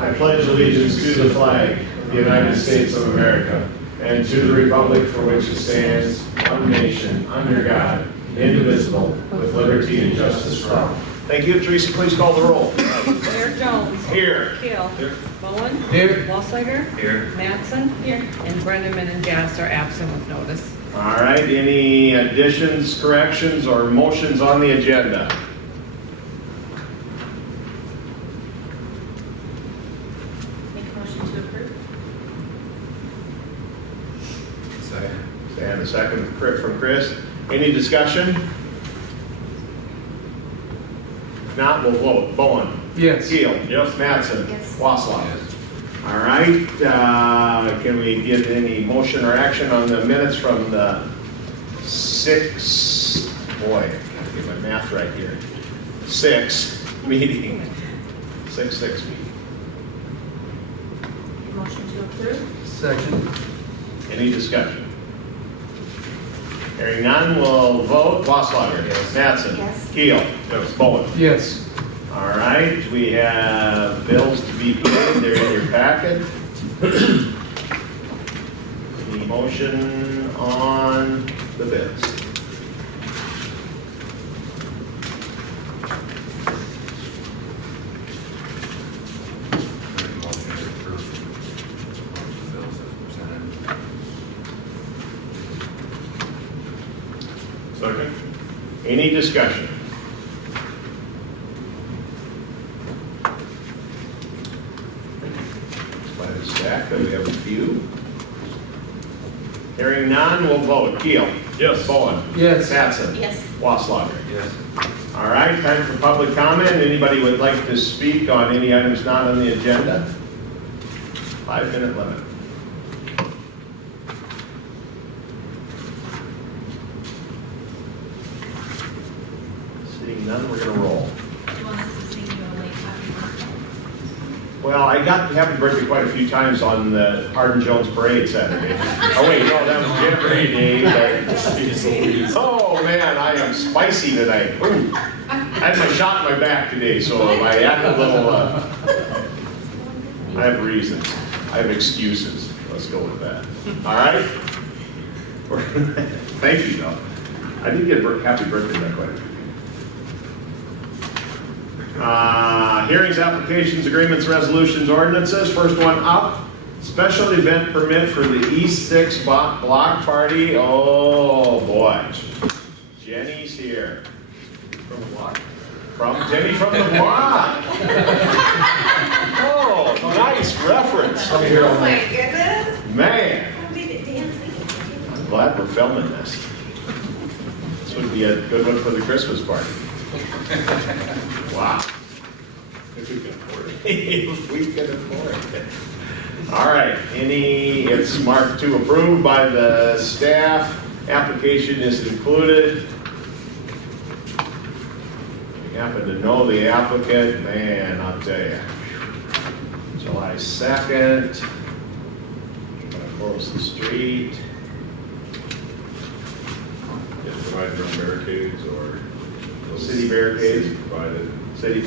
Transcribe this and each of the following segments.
I pledge allegiance to the flag of the United States of America and to the republic for which it stands, one nation, under God, indivisible, with liberty and justice for all. Thank you. Teresa, please call the roll. Mayor Jones. Here. Keel. Here. Bowen. Here. Walsiger. Here. Mattson. Here. And Brenneman and Gass are absent with notice. All right, any additions, corrections, or motions on the agenda? Make a motion to approve. Second. And a second from Chris. Any discussion? If not, we'll vote. Bowen. Yes. Keel. Yes. Mattson. Yes. Wasslau. All right, can we get any motion or action on the minutes from the boy, I gotta get my math right here. 6 meeting. 6-6 meeting. Make a motion to approve. Second. Any discussion? Hearing none, we'll vote. Wasslager. Yes. Mattson. Yes. Keel. Yes. Bowen. Yes. All right, we have bills to be paid. They're in your packet. Any motion on the bills? Second. Any discussion? By the stack, we have a few. Hearing none, we'll vote. Keel. Yes. Bowen. Yes. Mattson. Yes. Wasslager. Yes. All right, time for public comment. Anybody would like to speak on any items not on the agenda? 5-minute limit. Seeing none, we're gonna roll. Do you want us to sing you a late happy birthday? Well, I got happy birthday quite a few times on the Hardin Jones Parade Saturday. Oh wait, no, that was Jamboree Day. But... Oh man, I am spicy tonight. Ooh. I had my shot in my back today, so I act a little, I have reasons. I have excuses. Let's go with that. All right? Thank you, though. I did get happy birthday by quite a few. Hearings, applications, agreements, resolutions, ordinances. First one up, special event permit for the East 6 block party. Oh, boy. Jenny's here. From the block? Jenny from the block. Oh, nice reference. Oh my goodness. Man, I'll be the dancing. I'm glad we're filming this. This would be a good one for the Christmas party. Wow. If we can afford it. If we can afford it. All right, it's marked to approve by the staff. Application is included. If you happen to know the applicant, man, I'll tell you. July 2nd. Gonna close the street. Provide their own barricades or City barricades. provided. City.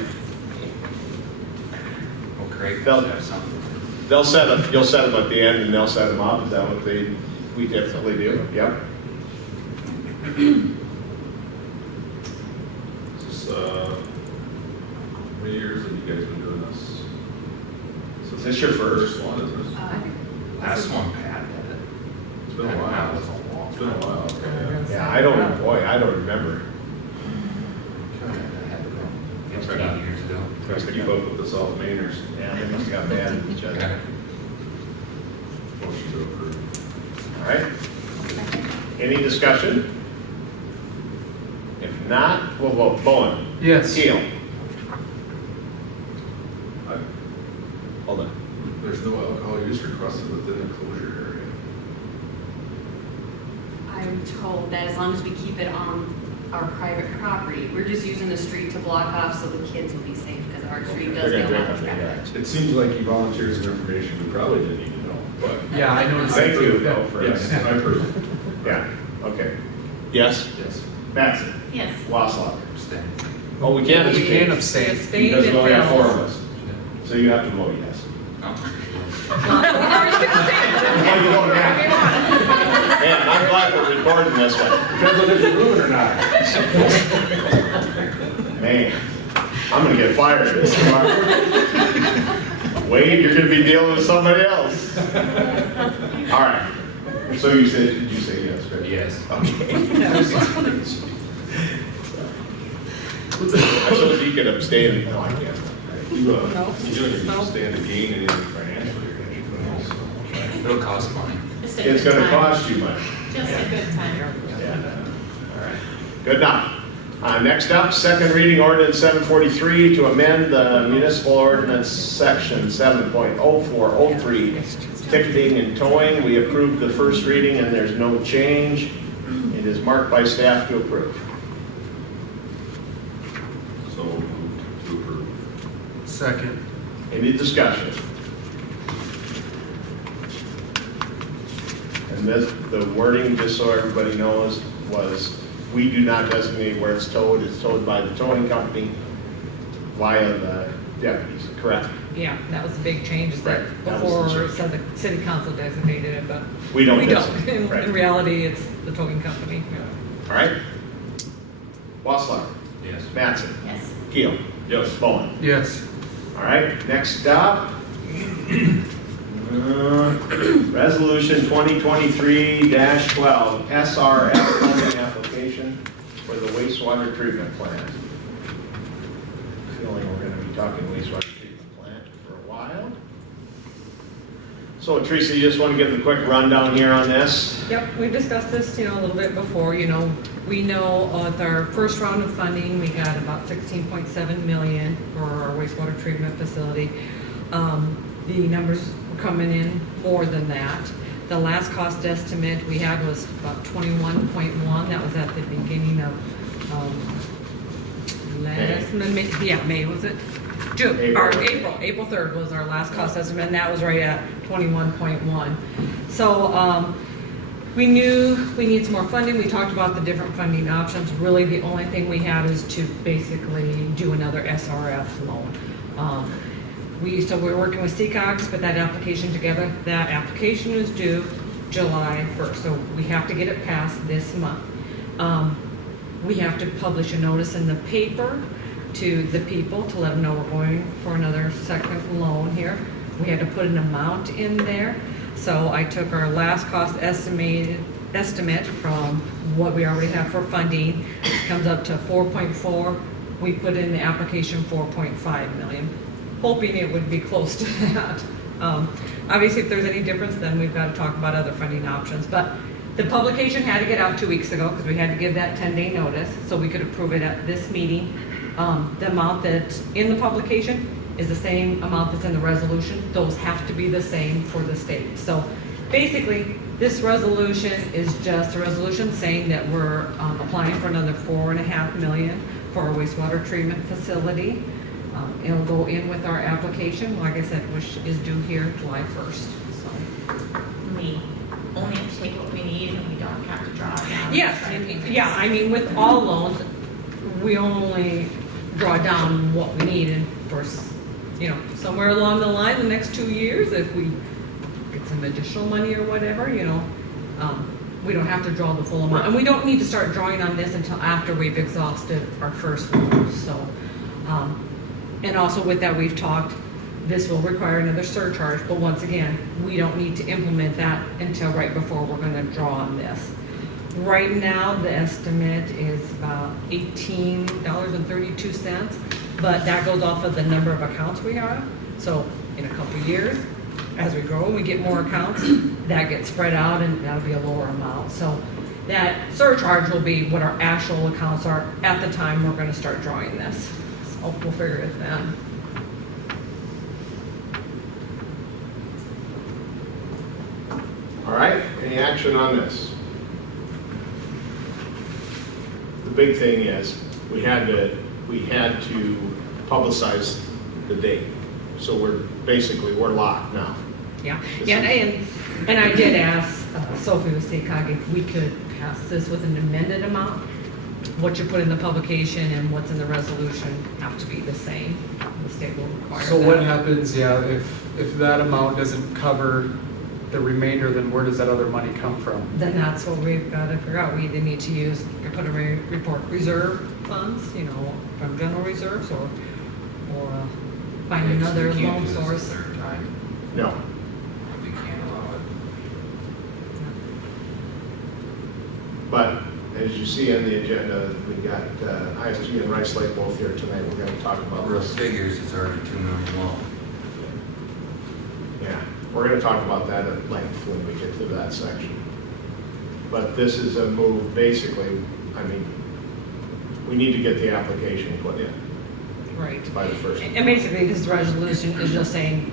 Okay. You'll set them at the end and they'll set them up. Is that what we definitely do? Yep. Is this, how many years have you guys been doing this? Is this your first? one, isn't it? Last one, Pat did it. It's been a while. That was a long It's been a while, okay. Yeah, I don't remember. It's 8 years ago. Trying to keep up with the South Mainers. Yeah, they must have got mad at each other. Motion to approve. All right. Any discussion? If not, we'll vote. Bowen. Yes. Keel. Hold on. There's no alcohol use requested within the closure area. I'm told that as long as we keep it on our private property, we're just using the street to block off so the kids will be safe, because our street does They're get gonna a drink lot of on the traffic. yard. It seems like you volunteered some information we probably didn't need to know, but. Yeah, I noticed. Thank you, that. though, for Yes, I approve. Yeah, okay. Yes? Yes. Mattson. Yes. Wasslau. Abstain. Oh, we can't We abstain. can abstain. Abstain Because we only have 4 of and us. So you have to vote yes. Oh. Oh, you vote yeah. Man, I'm glad we're recording this one. Depends on if you move it or not. Man, I'm gonna get fired this tomorrow. Wade, you're gonna be dealing with somebody else. All right. So you said, did you say yes, right? Yes. Okay. I suppose he could abstain. No, I can't. You No. don't stand to gain anything financially. It'll cost money. Just a It's good gonna time. cost you money. Just a good time. Yeah. All right. Good enough. Next up, second reading ordinance 743 to amend the municipal ordinance section 7.0403, ticketing and towing. We approved the first reading and there's no change. It is marked by staff to approve. So moved to approve. Second. Any discussion? And this, the wording, just so everybody knows, was we do not designate where it's towed by the towing company via the deputies, correct? Yeah, that was the big change, is that Right, that was the before, change. so the city council designated it, but We don't we don't. designate, right. In reality, it's the towing company. All right? Wassler, Yes. Mattson, Yes. Keel, Yes. Bowen. Yes. All right, next up. Resolution 2023-12, SRF funding application for the wastewater treatment plant. Feeling we're gonna be talking wastewater treatment plant for a while. So Teresa, you just want to give a quick rundown here on this? Yep, we discussed this, a little bit before, we know with our first round of funding, we got about 16.7 million for our wastewater treatment facility. The numbers were coming in more than that. The last cost estimate we had was about 21.1, that was at the beginning of, May was it? June, or April 3rd was our last cost estimate, and that was right at 21.1. So, we knew we need some more funding. We talked about the different funding options. Really, the only thing we had is to basically do another SRF loan. So we're working with CCOGS, put that application together. That application is due July 1st, so we have to get it passed this month. We have to publish a notice in the paper to the people to let them know we're going for another second loan here. We had to put an amount in there. So I took our last cost estimate from what we already have for funding. It comes up to 4.4. We put in the application 4.5 million, hoping it would be close to that. Obviously, if there's any difference, then we've got to talk about other funding options. But the publication had to get out 2 weeks ago because we had to give that 10-day notice so we could approve it at this meeting. The amount that's in the publication is the same amount that's in the resolution. Those have to be the same for the state. So basically, this resolution is just a resolution saying that we're applying for another $4.5 million for our wastewater treatment facility. It'll go in with our application, like I said, which is due here July 1st. So. We only have to take what we need and we don't have to draw down. Yes, with all loans, we only draw down what we need, and of course, somewhere along the line, the next 2 years, if we get some additional money or whatever, we don't have to draw the full amount. And we don't need to start drawing on this until after we've exhausted our first loan, so. And also with that, we've talked, this will require another surcharge, but once again, we don't need to implement that until right before we're gonna draw on this. Right now, the estimate is about $18.32, but that goes off of the number of accounts we have. So in a couple of years, as we grow and we get more accounts, that gets spread out and that'll be a lower amount. So that surcharge will be what our actual accounts are at the time we're gonna start drawing this. So we'll figure it then. All right, any action on this? The big thing is, we had to publicize the date. So we're locked now. Yeah, and I did ask Sophie with CCOG if we could pass this with an amended amount. What you put in the publication and what's in the resolution have to be the same. the state will require that. So what happens, if that amount doesn't cover the remainder, then where does that other money come from? Then that's what we've got to figure out. We either need to use, put a report reserve funds, from general reserves or find Yeah, 'cause another we can't loan do this a source. third time. No. We can't allow it. But as you see on the agenda, we got ISG and Rice Lake both here tonight. We're going to talk about Real this. figures, it's already 2 million low. Yeah, we're going to talk about that at length when we get to that section. But this is a move, basically, we need to get the application put in Right. by the first. And basically, this resolution is just saying,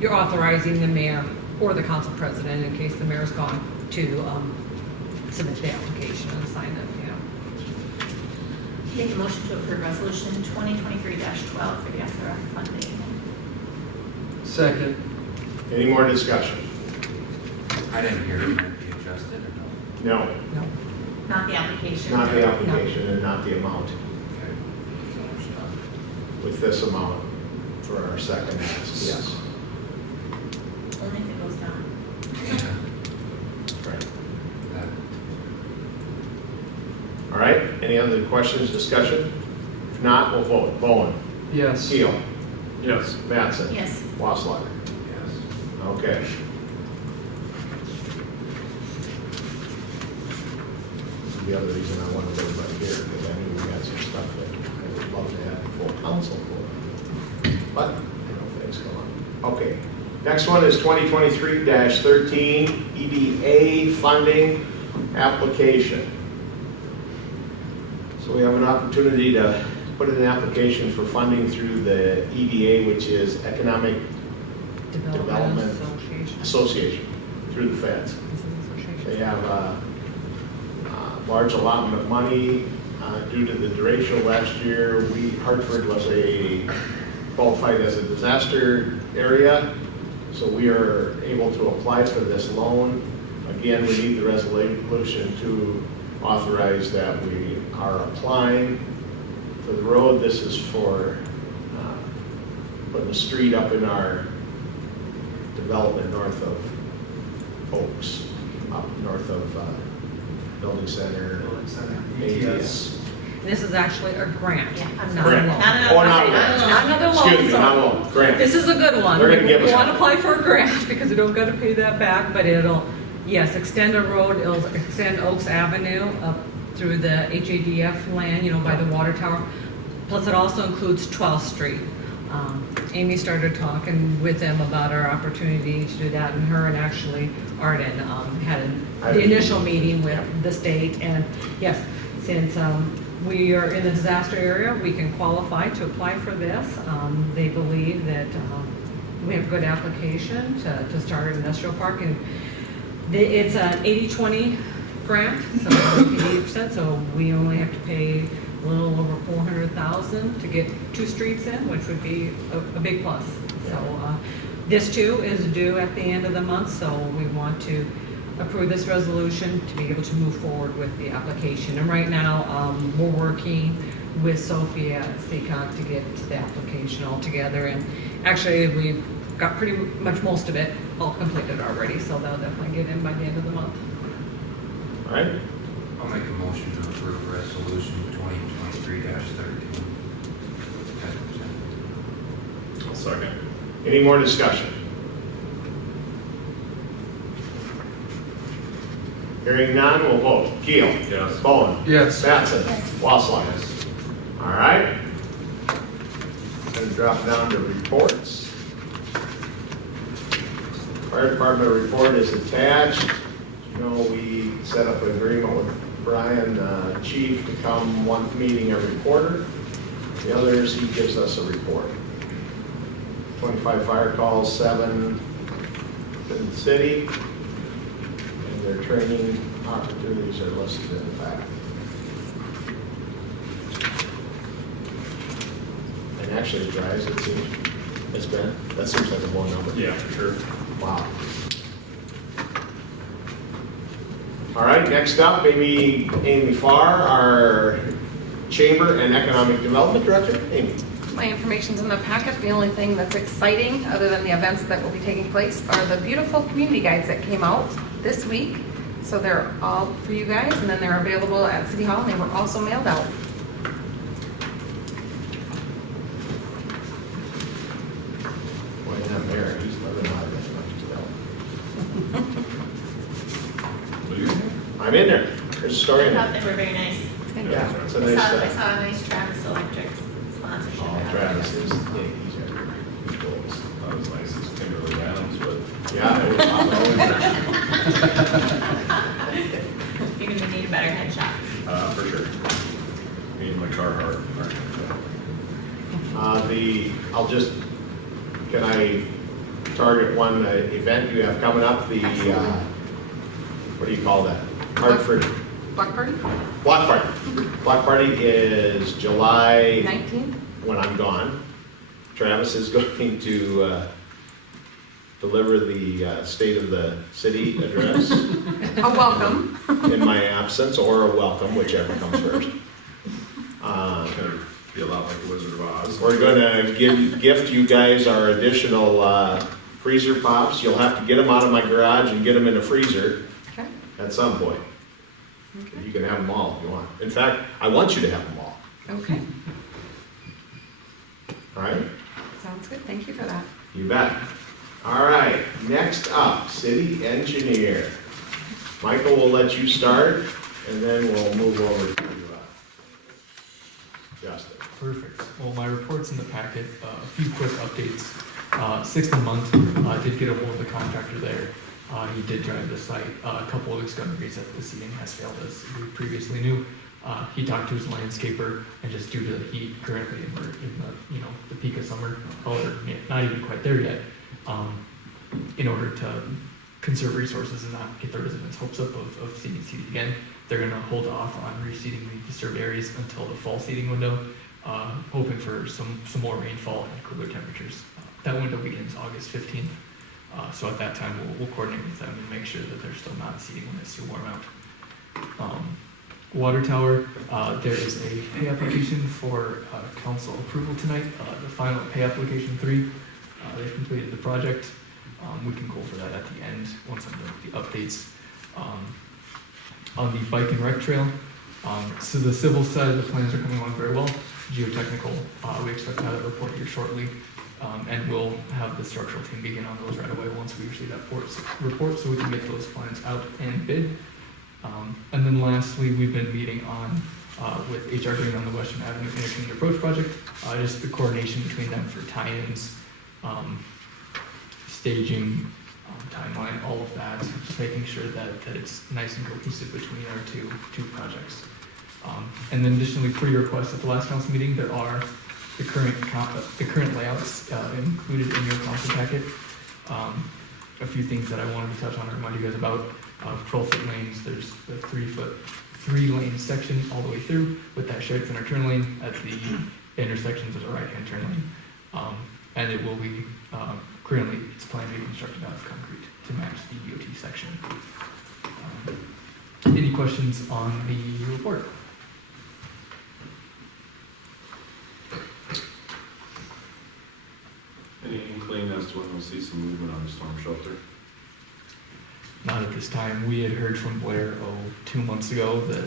you're authorizing the mayor or the council president, in case the mayor's gone, to submit the application and sign it, Make a motion to approve resolution 2023-12 for the SRF funding. Second. Any more discussion? I didn't hear it might be adjusted or no? No, No. Not the application. not the application and not the amount. Okay. So we're stuck. With this amount for our second ask, yes. Only if it goes down. Yeah. Right. That- All right, any other questions, discussion? If not, we'll vote. Bowen. Yes. Keel. Yes. Mattson. Yes. Wasslager. Yes. Okay. The other reason I wanted everybody here, because I knew we had some stuff that I would love to have the full council for. But, things go on. Okay, next one is 2023-13 EDA funding application. So we have an opportunity to put in an application for funding through the EDA, which is Economic Development Association, through the feds. They have a large allotment of money due to the derecho last year. Hartford was qualified as a disaster area, so we are able to apply for this loan. Again, we need the resolution to authorize that we are applying for the road. This is for putting a street up in our development north of Oaks, up north of Building Center. ATS. This is actually a grant, Yeah, I'm not a Grant. loan. Oh, not a loan. Not another loan. Excuse me, so- not a loan, grant. This is a good one. They're gonna give us We want to one. apply for a grant because we don't got to pay that back, but it'll, yes, extend a road, it'll extend Oaks Avenue up through the HADF land, by the water tower. Plus it also includes 12th Street. Amy started talking with them about our opportunity to do that, and her and actually Arden had the initial meeting with the state. And yes, since we are in the disaster area, we can qualify to apply for this. They believe that we have good application to start an industrial park, and it's an 80-20 grant, so 80%, so we only have to pay a little over $400,000 to get 2 streets in, which would be a big plus. So this too is due at the end of the month, so we want to approve this resolution to be able to move forward with the application. And right now, we're working with Sophia at CCOG to get the application all together. And actually, we've got pretty much most of it all completed already, so they'll definitely get in by the end of the month. All right, I'll make a motion to approve resolution 2023-13. I'll second. any more discussion? Hearing none, we'll vote. Keel. Yes. Bowen. Yes. Mattson. Yes. Wasslager. Yes. All right. Going to drop down to reports. Fire department report is attached. We set up an agreement with Brian, chief, to come one meeting every quarter. The others, he gives us a report. 25 fire calls, 7 in the city, and their training opportunities are listed in the back. And actually, guys, that seems like a low number. Yeah, for sure. Wow. All right, next up, Amy Farr, our Chamber and Economic Development Director. Amy. My information's in the packet. The only thing that's exciting, other than the events that will be taking place, are the beautiful community guides that came out this week. So they're all for you guys, and then they're available at City Hall, and they were also mailed out. Why not there? He's living out of What do you think? I'm in there. There's a story I in thought there. they were very nice. Yeah, it's a I nice, saw a nice Travis Electric sponsorship. oh, out Travis there. is, yeah, he's got great goals. That was nice, it's Kimberly Adams, but Yeah, it was You're gonna need a better headshot. for sure. Me and my Carhartt. I'll just, can I target one event you have coming up? The, what do you call that? Hartford Block party, Block Party. Block Party is July, 19th. when I'm gone. Travis is going to deliver the State of the City address A welcome. in my absence, or a welcome, whichever comes first. It's gonna be a lot like the Wizard of Oz. We're gonna gift you guys our additional freezer pops. You'll have to get them out of my garage and get them in a freezer Okay. at some point. Okay. You can have them all if you want. In fact, I want you to have them all, Okay. all right? Sounds good. Thank you for that. You bet. All right, next up, city engineer. Michael, we'll let you start, and then we'll move over to Justin. Perfect. Well, my report's in the packet. A few quick updates. 6th and Month did get a hold of the contractor there. He did drive the site. A couple of discoveries that the seeding has failed, as we previously knew. He talked to his landscaper, and just due to the heat currently, and we're in the peak of summer, or not even quite there yet, in order to conserve resources and not get the residents' hopes up of seeing it seeded again, they're going to hold off on reseeding the disturbed areas until the fall seeding window, hoping for some more rainfall and cooler temperatures. That window begins August 15th, so at that time we'll coordinate with them and make sure that they're still not seeding when it's too warm out. Water tower, there is a pay application for council approval tonight, the final pay application 3. They've completed the project. We can go over that at the end once I'm done with the updates. On the bike and rec trail, so the civil side of the plans are coming along very well. Geotechnical, we expect to have that report here shortly, and we'll have the structural team begin on those right away once we receive that report, so we can get those plans out and bid. And then lastly, we've been meeting on with HR Green on the Western Avenue Interchange Approach Project, just the coordination between them for tie-ins, staging, timeline, all of that, just making sure that it's nice and cohesive between our two projects. And then additionally, per your request at the last council meeting, there are the current layouts included in your council packet. A few things that I wanted to touch on or remind you guys about. 12-foot lanes, there's the 3-lane section all the way through with that shared center turn lane. At the intersections, there's a right-hand turn lane. And it will be, currently, it's planned to be constructed out of concrete to match the DOT section. Any questions on the report? Any inkling as to when we'll see some movement on the storm shelter? Not at this time. We had heard from Blair, 2 months ago that,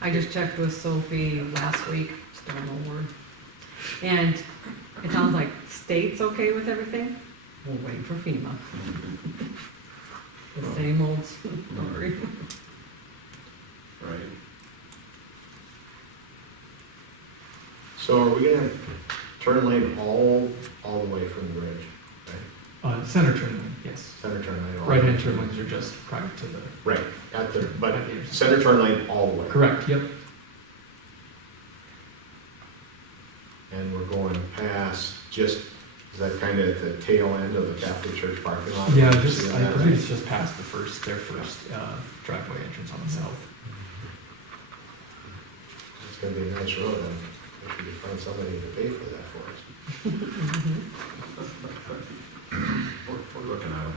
I just checked with Sophie last week, still no word. And it sounds like state's okay with everything. We'll wait for FEMA. The same old story. Right. So are we gonna turn lane all the way from the bridge, right? center turn lane, yes. Center turn lane all. Right-hand turn lanes are just prior to the, Right, but At the intersection. center turn lane all the way. correct, yep. And we're going past just, is that kind of at the tail end of the Catholic Church parking lot? Yeah, Seeing just, I that, believe right? it's just past their first driveway entrance on the south. It's gonna be a nice road, and if we could find somebody to pay for that for us. We're looking at them.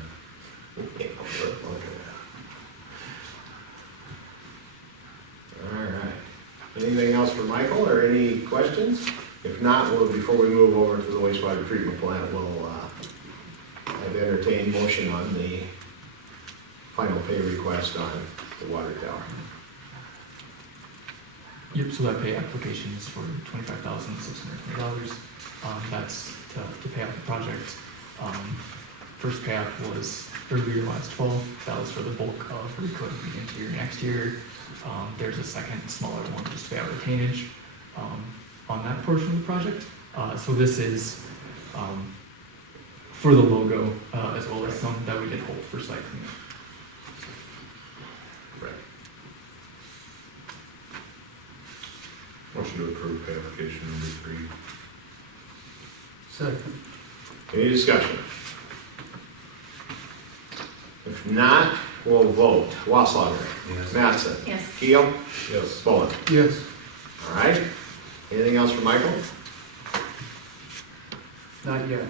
Yeah, we're looking at it. All right. Anything else for Michael, or any questions? If not, before we move over to the wastewater treatment plant, we'll I'd entertain motion on the final pay request on the water tower. Yep, so that pay application is for $25,620. That's to pay out the project. First payout was earlier last fall. That was for the bulk of recoating the interior next year. There's a second smaller one just to pay out retainage on that portion of the project. So this is for the logo as well as some that we did hold for site cleanup. Motion to approve pay application number 3. Second. Any discussion? If not, we'll vote. Wasslager. Yes. Mattson. Yes. Keel. Yes. Bullen. Yes. All right. Anything else for Michael? Not yet.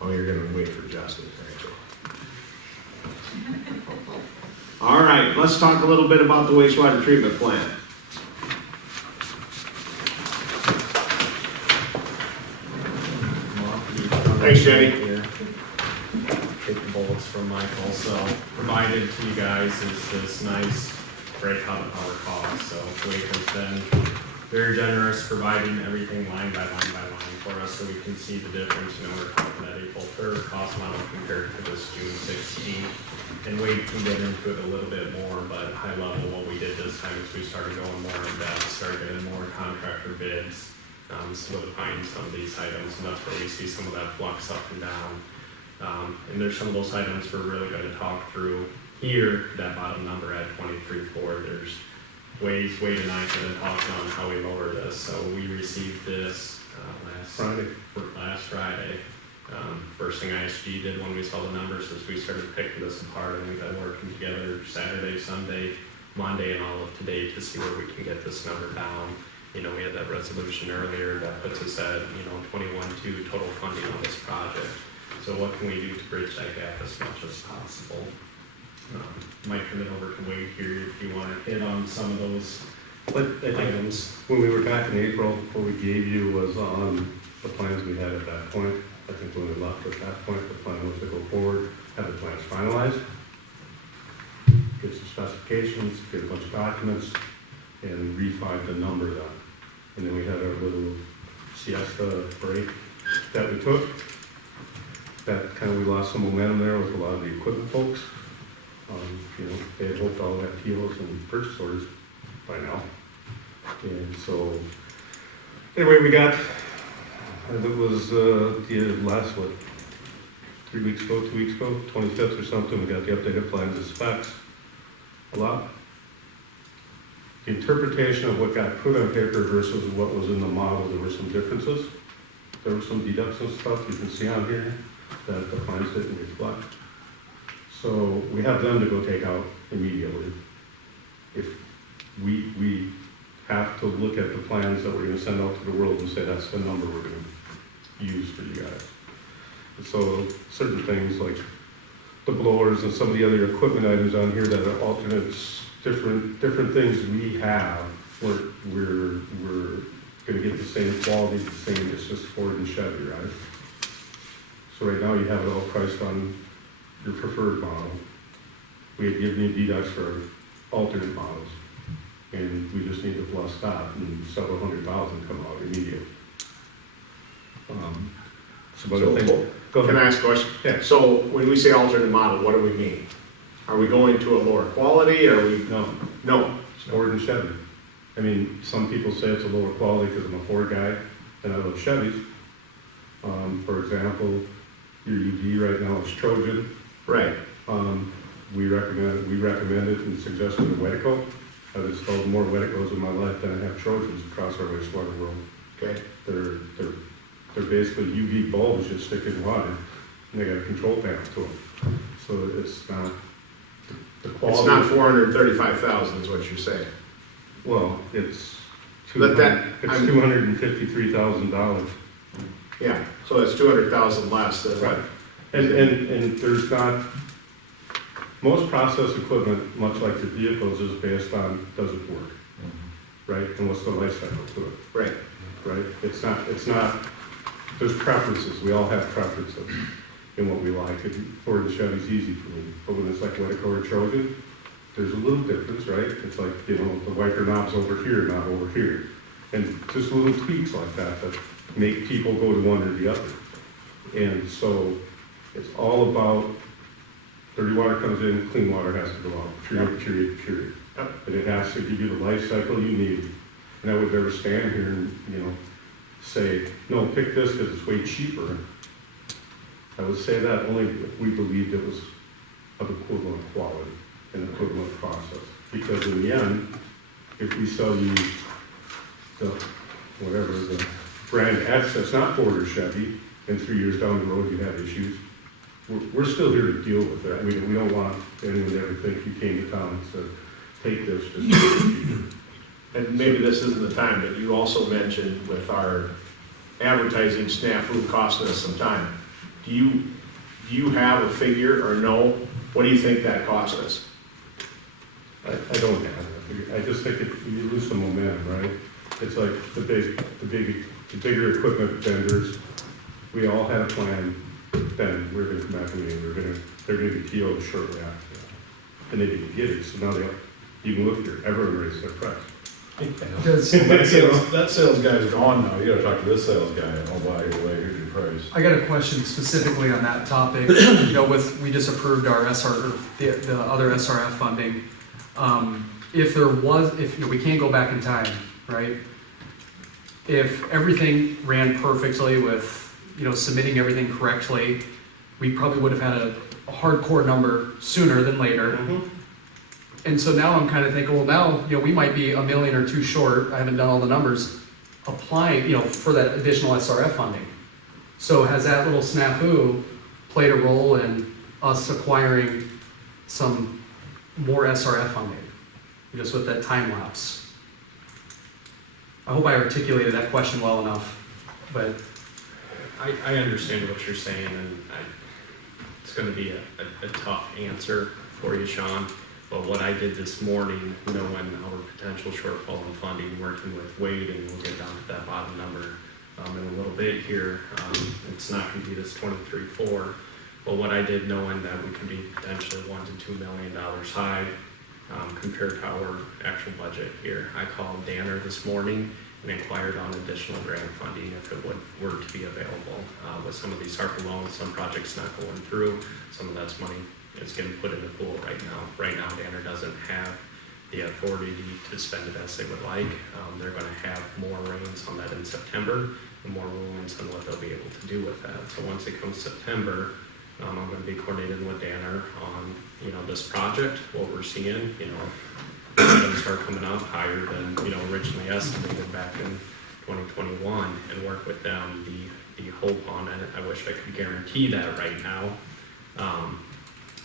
Oh, you're gonna wait for Justin, aren't you? All right, let's talk a little bit about the wastewater treatment plant. Thanks, Jenny. Here. Take the bullets from Michael, so provided to you guys is this nice breakout of our costs. So Wade has been very generous providing everything line by line for us so we can see the difference. You know, we're talking that April 3rd cost model compared to this June 16th. And Wade can get into it a little bit more, but high level what we did this time is we started going more in depth, started getting more contractor bids, solidifying some of these items, and that's where we see some of that flux up and down. And there's some of those items we're really going to talk through here, that bottom number at 23.4. There's Wade and I have been talking on how we lower this. So we received this last Friday. First thing ISG did when we saw the numbers is we started picking this apart, and we've been working together Saturday, Sunday, Monday, and all of today to see where we can get this number down. You know, we had that resolution earlier that puts us at, 21.2 total funding on this project. So what can we do to bridge that gap as much as possible? Might turn it over to Wade here if you want to hit on some of those items. When we were back in April, what we gave you was on the plans we had at that point. I think when we left at that point, the plan was to go forward, have the plans finalized, get some specifications, get a bunch of documents, and refine the numbers on. And then we had our little siesta break that we took. That kind of, we lost some momentum there with a lot of the equipment folks. They had hoped all that POs and purchase orders by now. And so, anyway, we got, it was the last, 2 weeks ago, 25th or something, we got the updated plans and specs. A lot. The interpretation of what got put on paper versus what was in the model, there were some differences. There were some deductions stuff you can see on here that the plans didn't reflect. So we have them to go take out immediately. If we have to look at the plans that we're gonna send out to the world and say that's the number we're gonna use for you guys. And so certain things like the blowers and some of the other equipment items on here that are alternates, different things we have, we're gonna get the same quality, the same, it's just Ford and Chevy, right? So right now you have it all priced on your preferred model. We had given you deducts for alternate models, and we just need to plus that, and several $100,000 come out immediately. Some other things. Go ahead. Can I ask a question? Yeah. So when we say alternate model, what do we mean? Are we going to a lower quality, or are we? No. It's Ford and Chevy. I mean, some people say it's a lower quality because I'm a Ford guy and I love Chevys. For example, your UD right now is Trojan. Right. We recommended and suggested a Wetico. I've installed more Weticos in my life than I have Trojans across our wastewater world. Okay. They're basically UV bulbs you stick in water, and they got a control panel to them. So it's not the quality. It's not 435,000 is what you're saying. Well, it's Let that- $253,000. Yeah, so that's 200,000 less than what? And there's not, most process equipment, much like your vehicles, is based on, does it work? right? And what's the life cycle to it, Right. right? It's not, there's preferences, we all have preferences in what we like. And Ford and Chevy's easy for me, but when it's like Whitaco or Trojan, there's a little difference, right? It's like, you know, the wiper knob's over here, not over here. And just little tweaks like that that make people go to one or the other. And so it's all about dirty water comes in, clean water has to go out, period. Yep. And it has to give you the life cycle you need. And I would never stand here and, you know, say, no, pick this because it's way cheaper. I would say that only if we believed it was of equivalent quality and equivalent process. Because in the end, if we sell you the, whatever, the brand X that's not Ford or Chevy, and 3 years down the road you have issues, we're still here to deal with that. We don't want anyone to ever think you came to town and said, take this, just make it cheaper. And maybe this isn't the time, but you also mentioned with our advertising snafu costing us some time. Do you have a figure or no? What do you think that cost us? I don't have that figure. I just think you lose some momentum, right? It's like the bigger equipment vendors, we all had a plan, then we're gonna come back and they're gonna be PO'd shortly after that. And they didn't get it, so now you can look here, everyone raised their price. That sales guy's gone now, you gotta talk to this sales guy, and, oh, by the way, here's your price. I got a question specifically on that topic. You know, we just approved our the other SRF funding. If you know, we can't go back in time, right? If everything ran perfectly with, you know, submitting everything correctly, we probably would have had a hardcore number sooner than later. Mm-hmm. And so now I'm kind of thinking, well, now, you know, we might be $1 million or $2 million short. I haven't done all the numbers applying, you know, for that additional SRF funding. So has that little snafu played a role in us acquiring some more SRF funding, just with that time lapse? I hope I articulated that question well enough, but. I understand what you're saying, and it's gonna be a tough answer for you, Sean. But what I did this morning, knowing our potential shortfall in funding, working with Wade, and we'll get down to that bottom number in a little bit here. It's not gonna be this 23.4, but what I did knowing that we could be potentially $1 to $2 million high compared to our actual budget here. I called Danner this morning and inquired on additional grant funding if it were to be available. With some of these Hartford loans, some projects not going through, some of that's money is getting put in the pool right now. Right now, Danner doesn't have the authority to spend it as they would like. They're gonna have more reins on that in September, and more rulings on what they'll be able to do with that. So once it comes September, I'm gonna be coordinating with Danner on, you know, this project, what we're seeing, you know, items start coming up higher than, you know, originally estimated back in 2021, and work with them. The hope on it, I wish I could guarantee that right now,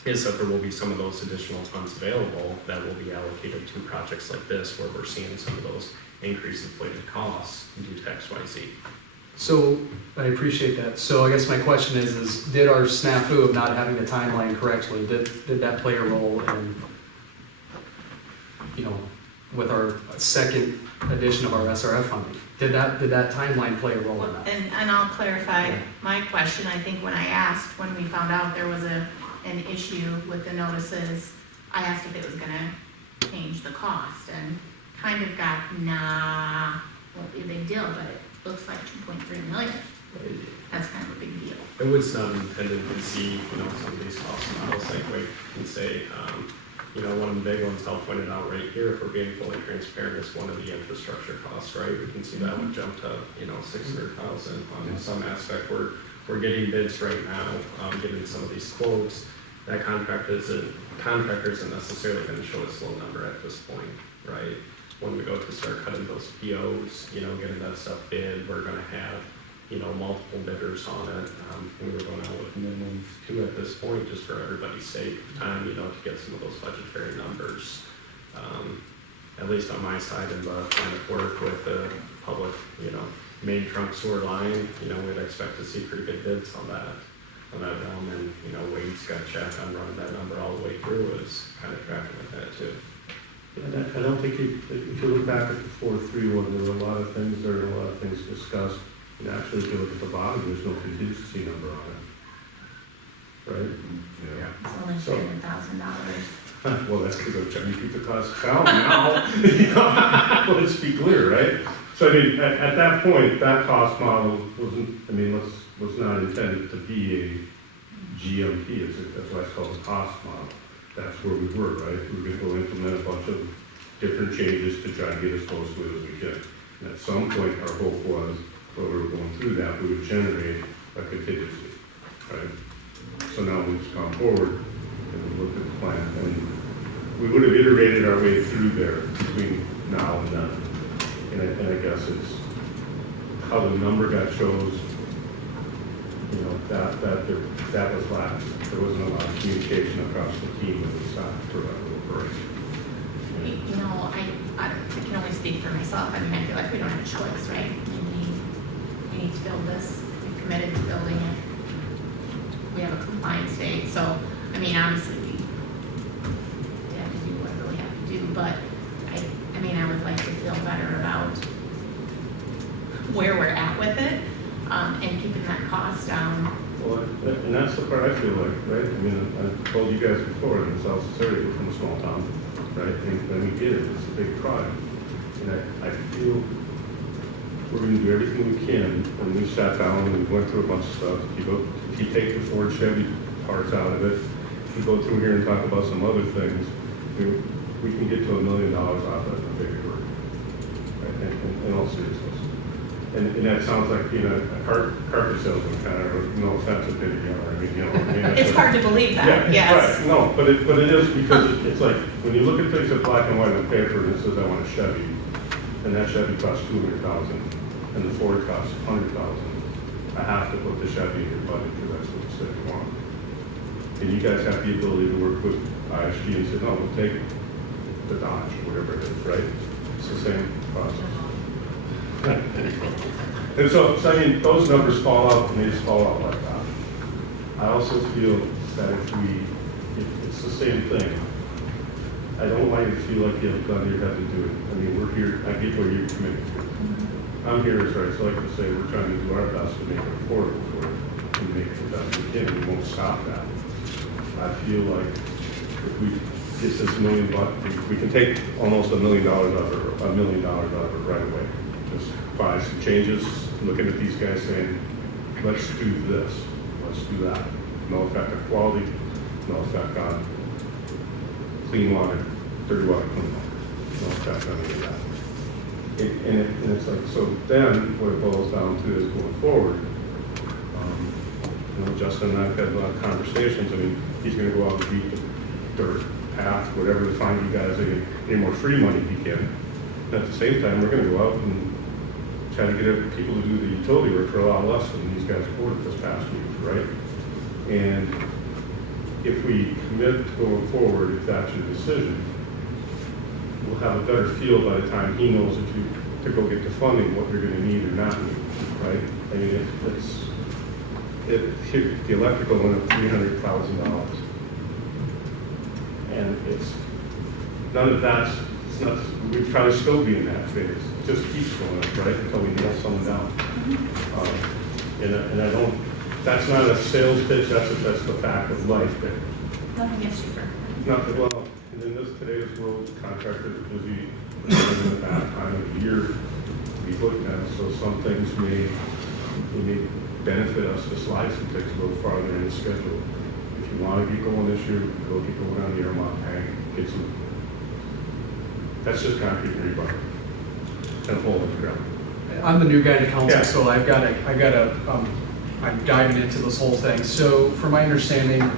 is that there will be some of those additional funds available that will be allocated to projects like this, where we're seeing some of those increased inflated costs due to XYZ. So, I appreciate that. So I guess my question is did our snafu of not having the timeline correctly, did that play a role in, you know, with our second edition of our SRF funding? Did that timeline play a role in that? And I'll clarify my question. I think when I asked, when we found out there was an issue with the notices, I asked if it was gonna change the cost, and kind of got, nah, won't be a big deal, but it looks like 2.3 million. That's kind of a big deal. It was not intended to see, you know, some of these cost models like Wade can say, you know, one of the big ones I'll point it out right here, if we're being fully transparent, is one of the infrastructure costs, right? We can see that one jump to, you know, 600,000 on some aspect. We're getting bids right now, getting some of these quotes. That contractor isn't necessarily going to show us a low number at this point, right? When we go to start cutting those POs, you know, getting that stuff bid, we're going to have, you know, multiple bidders on it. We were going out with minimum 2 at this point, just for everybody's sake of time, you know, to get some of those budgetary numbers. At least on my side of the line of work with the public, you know, main trunk sewer line, you know, we'd expect to see pretty good bids on that realm. And, you know, Wade's got check on running that number all the way through, is kind of tracking with that too. And I don't think if you look back at the 4-3 one, there were a lot of things there, and a lot of things discussed. And actually, if you look at the bottom, there's no contingency number on it. Right? It's only So- $7,000. Well, that's because I'm trying to keep the costs down now. You know, let's be clear, right? So I mean, at that point, that cost model wasn't, I mean, was not intended to be a GMP, that's why it's called a cost model. That's where we were, right? We were gonna go implement a bunch of different changes to try and get as close to it as we could. And at some point, our hope was, while we were going through that, we would generate a contingency, right? So now we've gone forward and we looked at the plan, and we would have iterated our way through there between now and then. And I guess it's how the number got chose, you know, that was last. There wasn't a lot of communication across the team with the staff for that little break. You know, I can only speak for myself. I mean, I feel like we don't have a choice, right? I mean, we need to build this. We've committed to building it. We have a compliance date, so, I mean, obviously, we have to do whatever we have to do, but I mean, I would like to feel better about where we're at with it, and keeping that cost down. Well, and that's the part I feel like, right? I mean, I told you guys before, in South Cecilia, we're from a small town, right? And we get it, it's a big project. And I feel we're gonna do everything we can, and we sat down and we went through a bunch of stuff. If you take the Ford Chevy parts out of it, if you go through here and talk about some other things, we can get to $1 million off of a big work, right? In all seriousness. And that sounds like, you know, a carpet salesman kind of, no offense to Biddy, I mean, you know. I mean, It's hard to believe that, yeah, yes. right. No, but it is because it's like, when you look at things in black and white on paper and it says, I want a Chevy, and that Chevy costs $200,000, and the Ford costs $100,000, I have to put the Chevy in your budget because that's what the city wants. And you guys have the ability to work with ISG and say, no, we'll take the Dodge, whatever it is, right? It's the same process. And so I mean, those numbers fall out, and they just fall out like that. I also feel that if it's the same thing, I don't want you to feel like you have a gun to your head to do it. I mean, we're here, I get where you're committed to. I'm here, as I like to say, we're trying to do our best to make it affordable for it, and make it the best we can, and we won't stop that. I feel like if we get this $1 million, we can take almost $1 million out of it, $1 million out of it right away. Just by some changes, looking at these guys saying, let's do this, let's do that. No effect on quality, no effect on clean water, dirty water, clean water. No effect on any of that. And it's like, so then what it boils down to is going forward. You know, Justin and I've had a lot of conversations. I mean, he's going to go out and beat the dirt path, whatever, to find you guys any more free money he can. And at the same time, we're going to go out and try to get people to do the utility work for a lot less than these guys quoted this past week, right? And if we commit to going forward, if that's your decision, we'll have a better feel by the time he knows that you to go get the funding, what you're going to need or not need, right? I mean, the electrical went up $300,000, and it's none of that's. It's not. We'd probably still be in that phase. It just keeps going up, right, until we nail something down. And I don't. That's not a sales pitch. That's the fact of life. But Nothing against you, nothing. Well, and in today's world, contractors are busy in the back time of the year. We look at it, so some things may benefit us to slide some things a little farther in the schedule. If you want to get going this year, go get going on the Airmont tank, get some. That's just concrete and rebar and a hole in the ground. I'm the new guy to council, Yeah. so I'm diving into this whole thing. So from my understanding,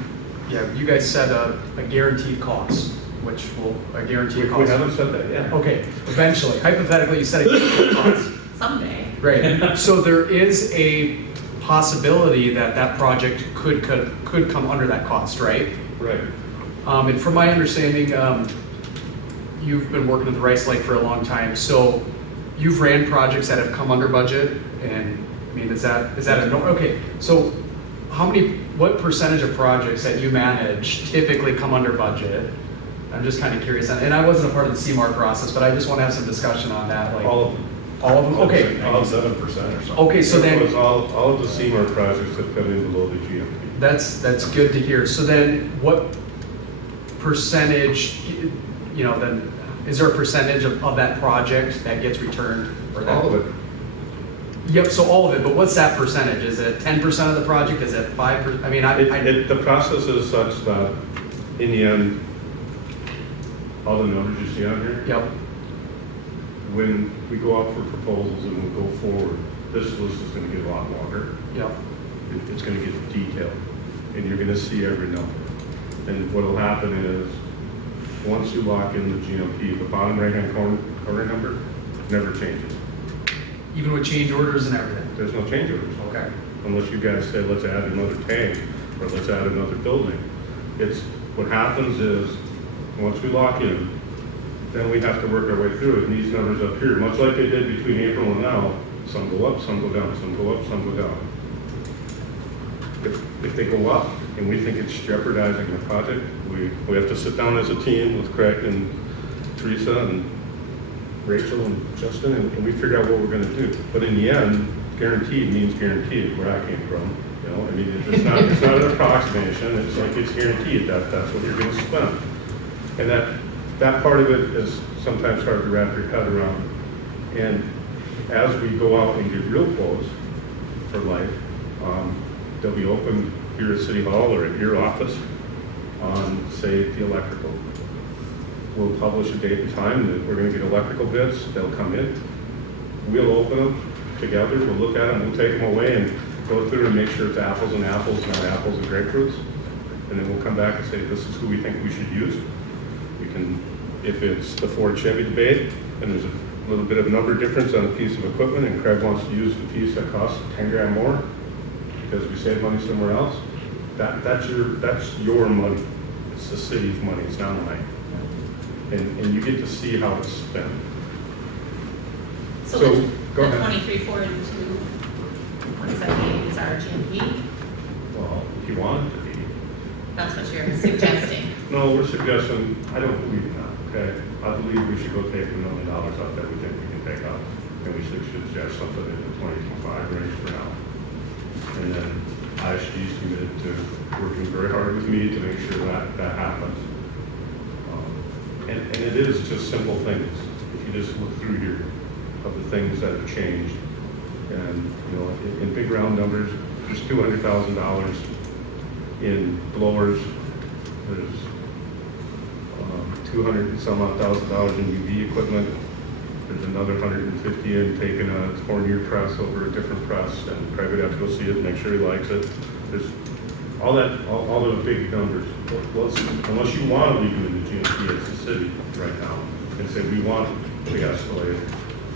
yeah, you guys set a guaranteed cost, which will, a guaranteed cost. We haven't said that yet. Okay, eventually, hypothetically, you set a guaranteed cost. Someday. Right, so there is a possibility that that project could come under that cost, right? Right. And from my understanding, you've been working at the Rice Lake for a long time, so you've ran projects that have come under budget, and I mean, is that okay? So, what percentage of projects that you manage typically come under budget, I'm just kind of curious, and I wasn't a part of the CMAR process, but I just want to have some discussion on that, like. All of them. All of them, okay. 97% or something. Okay, so then. It was all of the Seymour projects that come in below the GMP. That's good to hear. So then what percentage, then, is there a percentage of that project that gets returned? Or that? All of it. Yep, so all of it, but what's that percentage? Is it 10% of the project? Is it 5%? I mean, The process is such that in the end, all the numbers you see on here, Yep, when we go out for proposals and we go forward, this list is gonna get a lot longer. yep, It's gonna get detailed, and you're gonna see every number. And what'll happen is, once you lock in the GMP, the bottom right-hand corner number never changes. even with change orders and everything? There's no change orders. Okay, Unless you guys say, let's add another tank, or let's add another building. What happens is, once we lock in, then we have to work our way through it, and these numbers up here, much like they did between April and now, some go up, some go down, some go up, some go down. If they go up, and we think it's jeopardizing the project, we have to sit down as a team with Craig and Teresa and Rachel and Justin, and we figure out what we're gonna do. But in the end, guaranteed means guaranteed, where I came from. I mean, it's not an approximation, it's like it's guaranteed, that's what you're gonna spend. And that part of it is sometimes hard to wrap your head around. And as we go out and get real quotes for life, they'll be open here at City Hall or at your office on, say, the electrical. We'll publish a date and time that we're gonna get electrical bids, they'll come in. We'll open them together, we'll look at them, we'll take them away and go through and make sure it's apples and apples, not apples and grapefruits. And then we'll come back and say, this is who we think we should use. We can, if it's the Ford Chevy debate, and there's a little bit of number difference on a piece of equipment, and Craig wants to use the piece that costs 10 grand more, because we save money somewhere else, that's your money. It's the city's money, it's not mine. And you get to see how it's spent. So So, the go ahead. 2342, 178 is our GMP? Well, if you want it to be. That's what you're suggesting? No, we're suggesting, I don't believe in that, okay? I believe we should go take $1 million out that we think we can take out. And we should suggest something in the 22.5 range for now. And then ISG is committed to working very hard with me to make sure that happens. And it is just simple things. If you just look through here of the things that have changed. And, in big round numbers, there's $200,000 in blowers. There's 200 and some odd $1,000 in UV equipment. There's another 150 in taking a 4-year press over a different press, and Craig would have to go see it and make sure he likes it. There's all those big numbers. Unless you want to leave them in the GMP as a city right now and say we want the escalate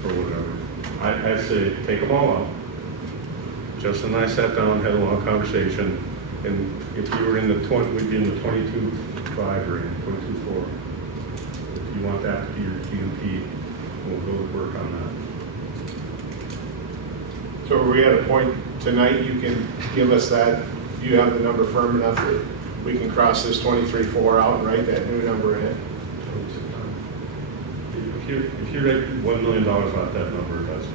or whatever, I'd say take them all out. Justin and I sat down, had a long conversation, and if you were in the 20, we'd be in the 22.5 range, 22.4. If you want that to be your GMP, we'll go to work on that. So are we at a point tonight you can give us that, you have the number firm enough that we can cross this 23.4 out and write that new number in? If you write $1 million off that number, that's it.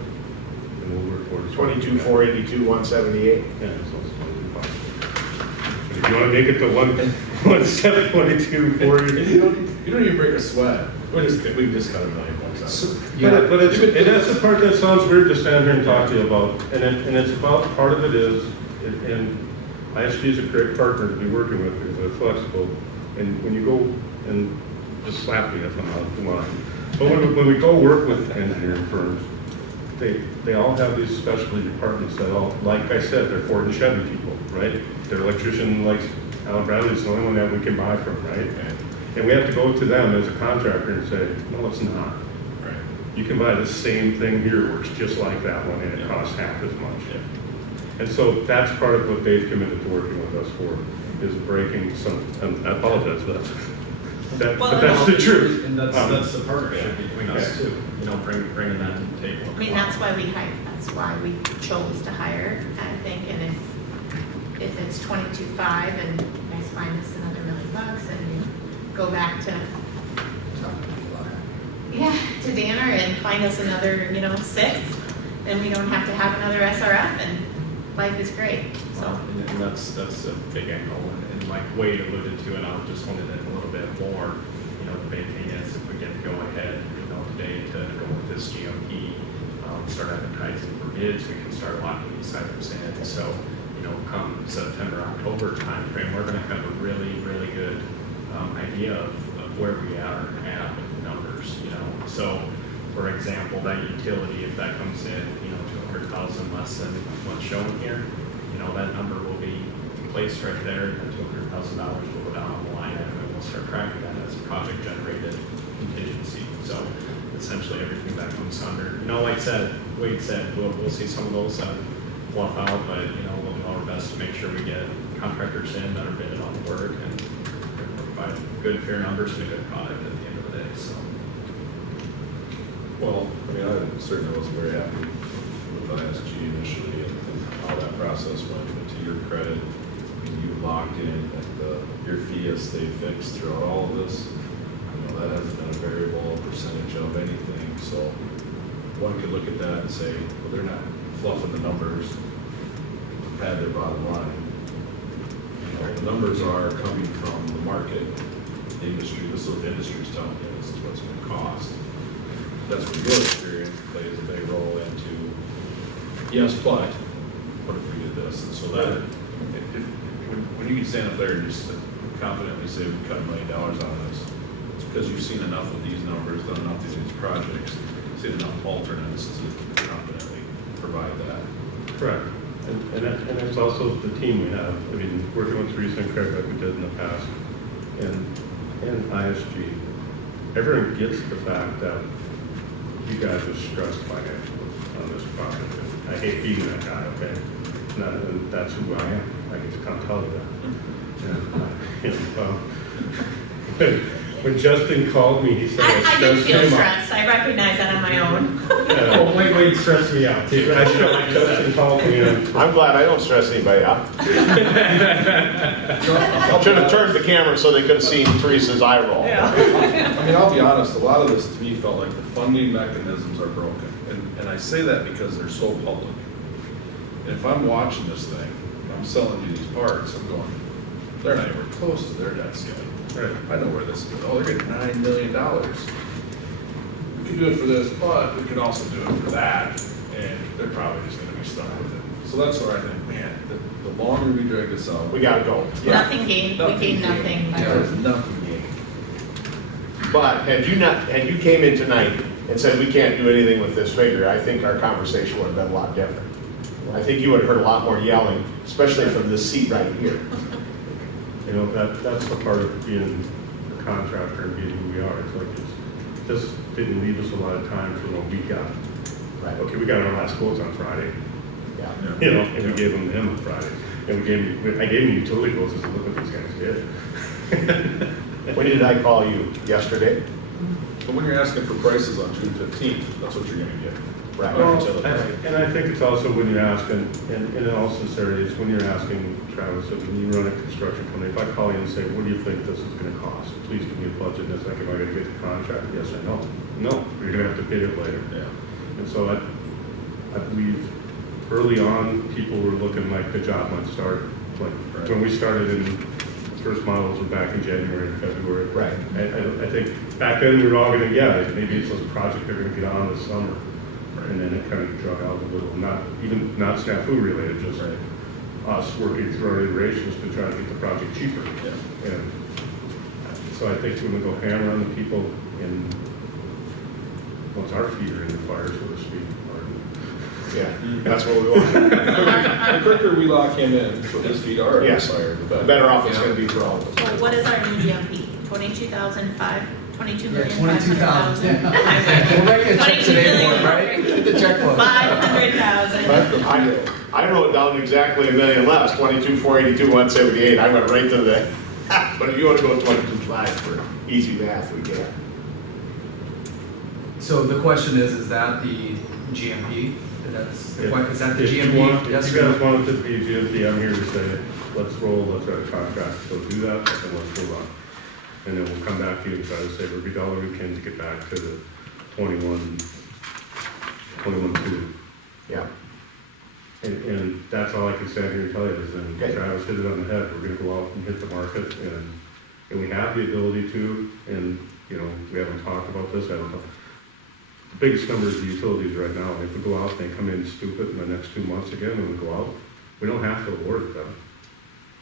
And we'll work towards 22,482, 178. Yeah, so it's 22.5. If you want to make it to 1,722,40. You don't even break a sweat. We can just cut $1 million out. But that's the part that sounds weird to stand here and talk to you about. And it's about, part of it is, and ISG is a great partner to be working with because they're flexible. And when you go, and just slap me if I'm out of line. But when we go work with engineering firms, they all have these specialty departments that all, like I said, they're Ford and Chevy people, right? Their electrician, like Alan Bradley's the only one that we can buy from, right? And we have to go to them as a contractor and say, no, it's not. Right. You can buy the same thing here, works just like that one, and it costs half as much. And so that's part of what they've committed to working with us for, is breaking some, and I apologize for that. But that's the truth. And that's the partnership between us too, bringing that to the table. I mean, that's why we hired, that's why we chose to hire, I think, and if it's 22.5 and you guys find us another $1 million and you go back to yeah, to Danner and find us another, 6, then we don't have to have another SRF and life is great, so. And that's a big angle, and like Wade alluded to, and I'll just hone it in a little bit more, the big thing is if we get to go ahead, today to go with this GMP, start advertising for bids, we can start locking these items in, so, come September, October timeframe, we're gonna have a really, really good, idea of where we are at with the numbers, so, for example, that utility, if that comes in, 200,000 less than what's shown here, that number will be placed right there, and $200,000 will go down on the line item, and we'll start tracking that as project generated contingency. So essentially everything that comes under, like Wade said, we'll see some of those fluff out, but we'll do our best to make sure we get contractors in that are bidding on the work and provide good, fair numbers and a good product at the end of the day. So. Well, I certainly wasn't very happy with ISG initially and how that process went, but to your credit, you locked in that your fee has stayed fixed throughout all of this. That hasn't been a variable percentage of anything, so one could look at that and say, well, they're not fluffing the numbers to pad their bottom line. The numbers are coming from the market, the industry. This is what the industry's telling you. This is what's going to cost. That's where your experience plays a big role into, yes, but what if we did this? And so that, when you can stand up there and just confidently say we cut $1 million out of this, it's because you've seen enough of these numbers, done enough of these projects, seen enough alternates to confidently provide that. Correct. And it's also the team we have. Working with Teresa and Craig like we did in the past, and ISG, everyone gets the fact that you guys are stressed financially on this project. I hate being that guy, okay? And that's who I am. I get to come tell you that. When Justin called me, he said I did feel him stressed, I recognize that on my own. Oh, Wade stressed me out too. Justin called me and I'm glad I don't stress anybody out. I should have turned the camera so they could have seen Teresa's eye roll. I'll be honest, a lot of this to me felt like the funding mechanisms are broken. And I say that because they're so public. And if I'm watching this thing, I'm selling you these parts, I'm going, they're not even close to their debt ceiling. Right. I know where this is. Oh, they're getting $9 million. We can do it for this, but we can also do it for that. And they're probably just going to be stuck with it. So that's where I think, man, the longer we drag this out, We gotta go. Nothing gained, we gained nothing. There's nothing gained. But had you came in tonight and said we can't do anything with this figure, I think our conversation would have been a lot different. I think you would have heard a lot more yelling, especially from this seat right here. That's the part of being a contractor and being who we are. It's like it just didn't leave us a lot of time for what we got. Right. Okay, we got our last quotes on Friday. Yeah. And we gave them to him on Friday. And I gave him utility quotes and said, look what these guys did. When did I call you? Yesterday? But when you're asking for prices on June 15th, that's what you're going to get. Right. And I think it's also when you're asking, and in all sincerity, it's when you're asking, Travis, when you run a construction company, if I call you and say, what do you think this is going to cost? Please give me a budget. And it's like, am I going to get the contract? Yes or no? No, you're going to have to bid it later. Yeah. And so I believe early on, people were looking like the job might start. Like when we started in first models were back in January and February. Right. I think back then we were all going to, maybe it's a project they're going to get on this summer. And then it kind of drug out a little, not snafu related, just us working through our iterations to try to get the project cheaper. Yeah. And so I think we're going to go hammer on the people and once our feet are in the fire, so to speak. Yeah, that's what we want. The quicker we lock him in, so his feet are Yes. fired, The better off it's going to be for all of us. So what is our new GMP? 22,005, 22 million, 22,000. 500,000? We'll write you a check 22 today for million. it, right? Get the checkbook. 500,000. I wrote down exactly $1 million less, 22,482, 178. I went right to the, but if you want to go 22,500 for easy math, we can. So the question is that the GMP? Is that the If you GMP? Yes If you or guys no? want it to be a GMP, I'm here to say, let's roll, let's write a contract, so do that, and let's move on. And then we'll come back to you and try to save every dollar we can to get back to 21.2. Yeah. And that's all I can stand here and tell you is then Okay. Travis hit it on the head. We're gonna go out and hit the market and we have the ability to, and, you know, we haven't talked about this, the biggest number is the utilities right now. If we go out and they come in stupid in the next 2 months again and we go out, we don't have to award it them.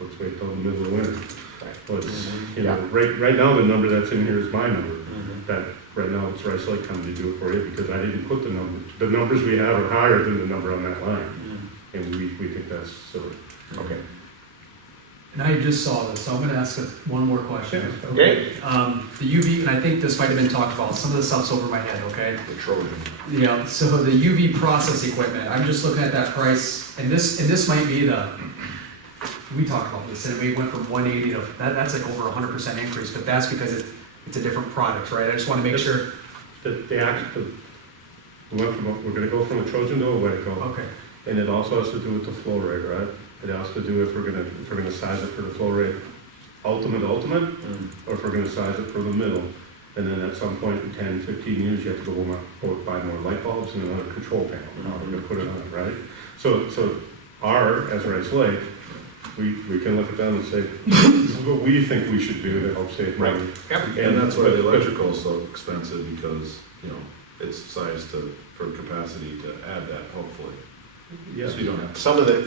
Let's wait till the middle of winter. But, you know, right now the number that's in here is my number. That, right now it's Rice Lake coming to do it for you because I didn't put the number. The numbers we have are higher than the number on that line. And we think that's silly. Okay. And I just saw this, so I'm gonna ask one more question. Okay. The UV, and I think this might have been talked about, some of the stuff's over my head, okay? The Trojan. Yeah, so the UV process equipment, I'm just looking at that price, and this might be we talked about this, and we went from 180 to, that's like over 100% increase, but that's because it's a different product, right? I just wanna make sure. We're gonna go from a Trojan to a Waco. Okay. And it also has to do with the flow rate, right? It has to do if we're gonna size it for the flow rate ultimate, or if we're gonna size it for the middle. And then at some point in 10, 15 years, you have to go buy more light bulbs and another control panel. How we're gonna put it on, right? So as Rice Lake, we can look at them and say, this is what we think we should do to help save money. And that's why the electrical is so expensive because, you know, it's sized for capacity to add that, hopefully. Yeah. So you don't have to. Some of the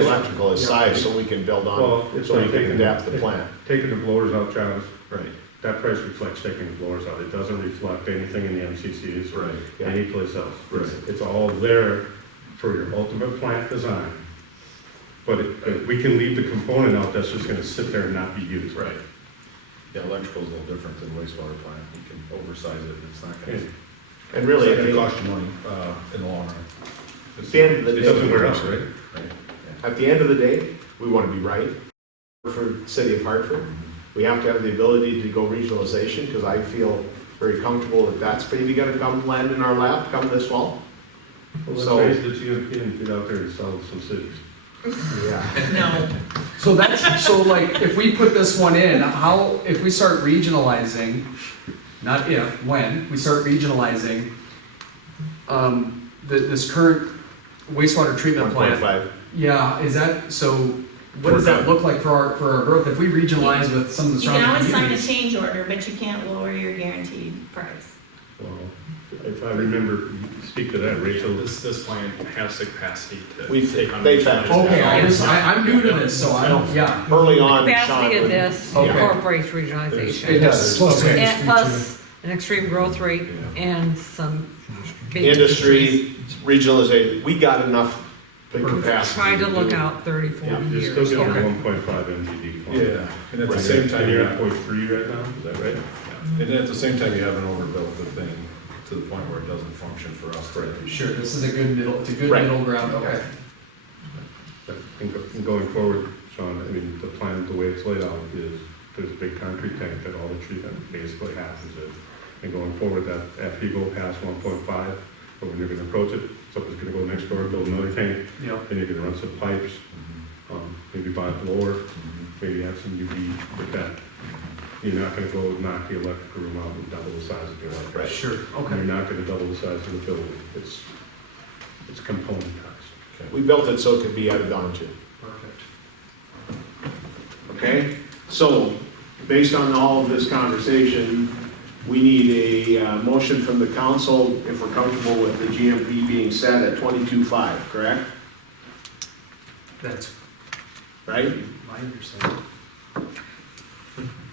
electrical is sized so we can build on, It's so we like can adapt the plant. Taking the blowers out, Travis, Right, that price reflects taking the blowers out. It doesn't reflect anything in the MCCs or right. anyplace else. Right. It's all there for your ultimate plant design. But we can leave the component out that's just gonna sit there and not be used. Right. Yeah, electrical's a little different than wastewater plant. You can oversize it and it's not gonna. And really, It's at not the gonna cost you money, in the long run. at the end of the It doesn't day, wear out, right? Right. at the end of the day, we want to be right for the city of Hartford. We have to have the ability to go regionalization, because I feel very comfortable that that's maybe gonna come land in our lap come this fall. Well, So- let's raise the GMP and get out there and sell some cities. Yeah. No. So like, if we put this one in, if we start regionalizing, not if, when, we start regionalizing, this current wastewater treatment plant. 1.5. Yeah, what does that look like for our growth? If we regionalize with some of the You can surrounding always sign a communities? change order, but you can't lower your guaranteed price. Well, if I remember, speak to that, Rachel. This plant has the capacity to We've- take on. they regionalized factored Okay, development. I'm new to this, so I don't, yeah. Early on, Capacity Sean, of this Okay. incorporates It regionalization. does, okay. And plus an extreme growth rate and some big industry, regionalization, we got enough capacity. Try to do- look out 30, 40 You're years. still getting Okay. 1.5 MGD. Yeah, and at the Right. same time, And you you're at have, 0.3 right now, is that right? and at the same time, you haven't overbuilt the thing to the point where it doesn't function for us. Sure, this is a good it's a good Right. middle ground, okay. And going forward, Sean, I mean, the plan, the way it's laid out is, there's a big concrete tank that all the treatment basically happens in. And going forward, that after you go past 1.5, or when you're gonna approach it, somebody's gonna go next door and build another tank, Yeah. then you're gonna run some pipes, maybe buy a blower, maybe have some UV with that. You're not gonna go knock the electrical room out and double the size of your electric. Sure, You're okay. not gonna double the size of the building. It's componentized. We built it so it could be added on to. Perfect. Okay, so, based on all of this conversation, we need a motion from the council if we're comfortable with the GMP being set at 22.5, correct? That's Right? my understanding.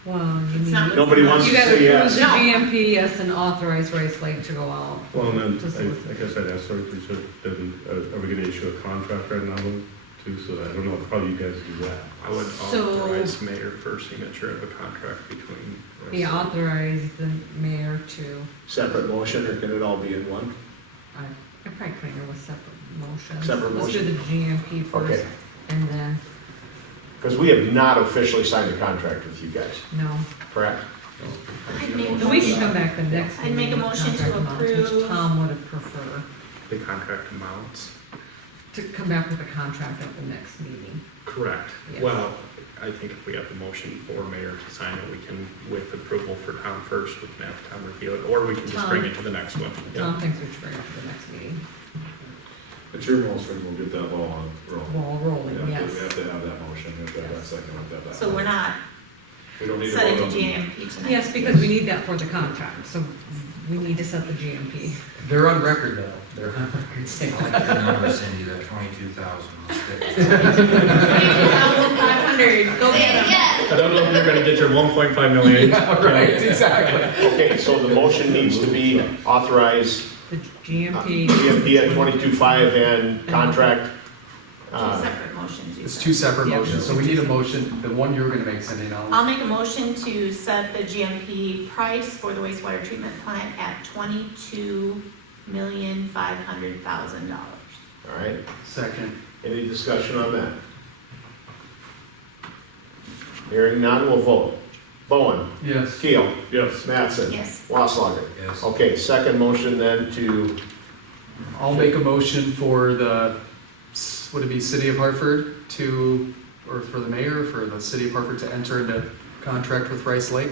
Well, you It's mean, not- Nobody wants you to gotta say approve yes. the No. GMP, yes, and authorize Rice Lake to go out. Well, and Just then, listen. I guess I'd ask, are we gonna issue a contract right now too? So I don't know, probably you guys do that. I would So- authorize mayor for signature of a contract between. We authorize the mayor to, Separate motion, or can it all be in one? I probably put it with separate motions. Separate Let's do the GMP first, Okay, and then, because we have not officially signed a contract with you guys, no. correct? I'd make a And we can motion. come back the next. I'd make a meeting with motion to contract amounts, which approve. Tom would have preferred. The contract amounts. to come back with a contract at the next meeting. Correct. Yes. Well, I think if we have the motion for mayor to sign it, we can, with approval for Tom first, we can have Tom review it, or we can just bring it to the next one. Yeah. Tom thinks we should bring it to the next meeting. But your motion will get that ball on rolling. Ball rolling, We yes. have to have that motion, we have to have that second, we have to have that. So we're not We don't need to setting vote the on. GMP tonight? Yes, because we need that for the contract, so we need to set the GMP. They're on record though, they're on record saying I like your number, Cindy, that 22,000. Let's stick with it. 2,500, go get them. I don't know if you're gonna get your 1.5 million. Yeah, right, exactly. Okay, so the motion needs to be authorize The GMP, GMP at 22.5 and contract. Two separate motions. you It's said. two separate Yeah. motions, so we need a motion, the one you were gonna make, Cindy, now. I'll make a motion to set the GMP price for the wastewater treatment plant at $22,500,000. All right, Second. any discussion on that? Hearing none, we'll vote. Bowen, Yes. Keel, Yes. Mattson, Yes. Wasslager. Yes. Okay, second motion then to, I'll make a motion for the, would it be City of Hartford to, or for the mayor, for the City of Hartford to enter into contract with Rice Lake?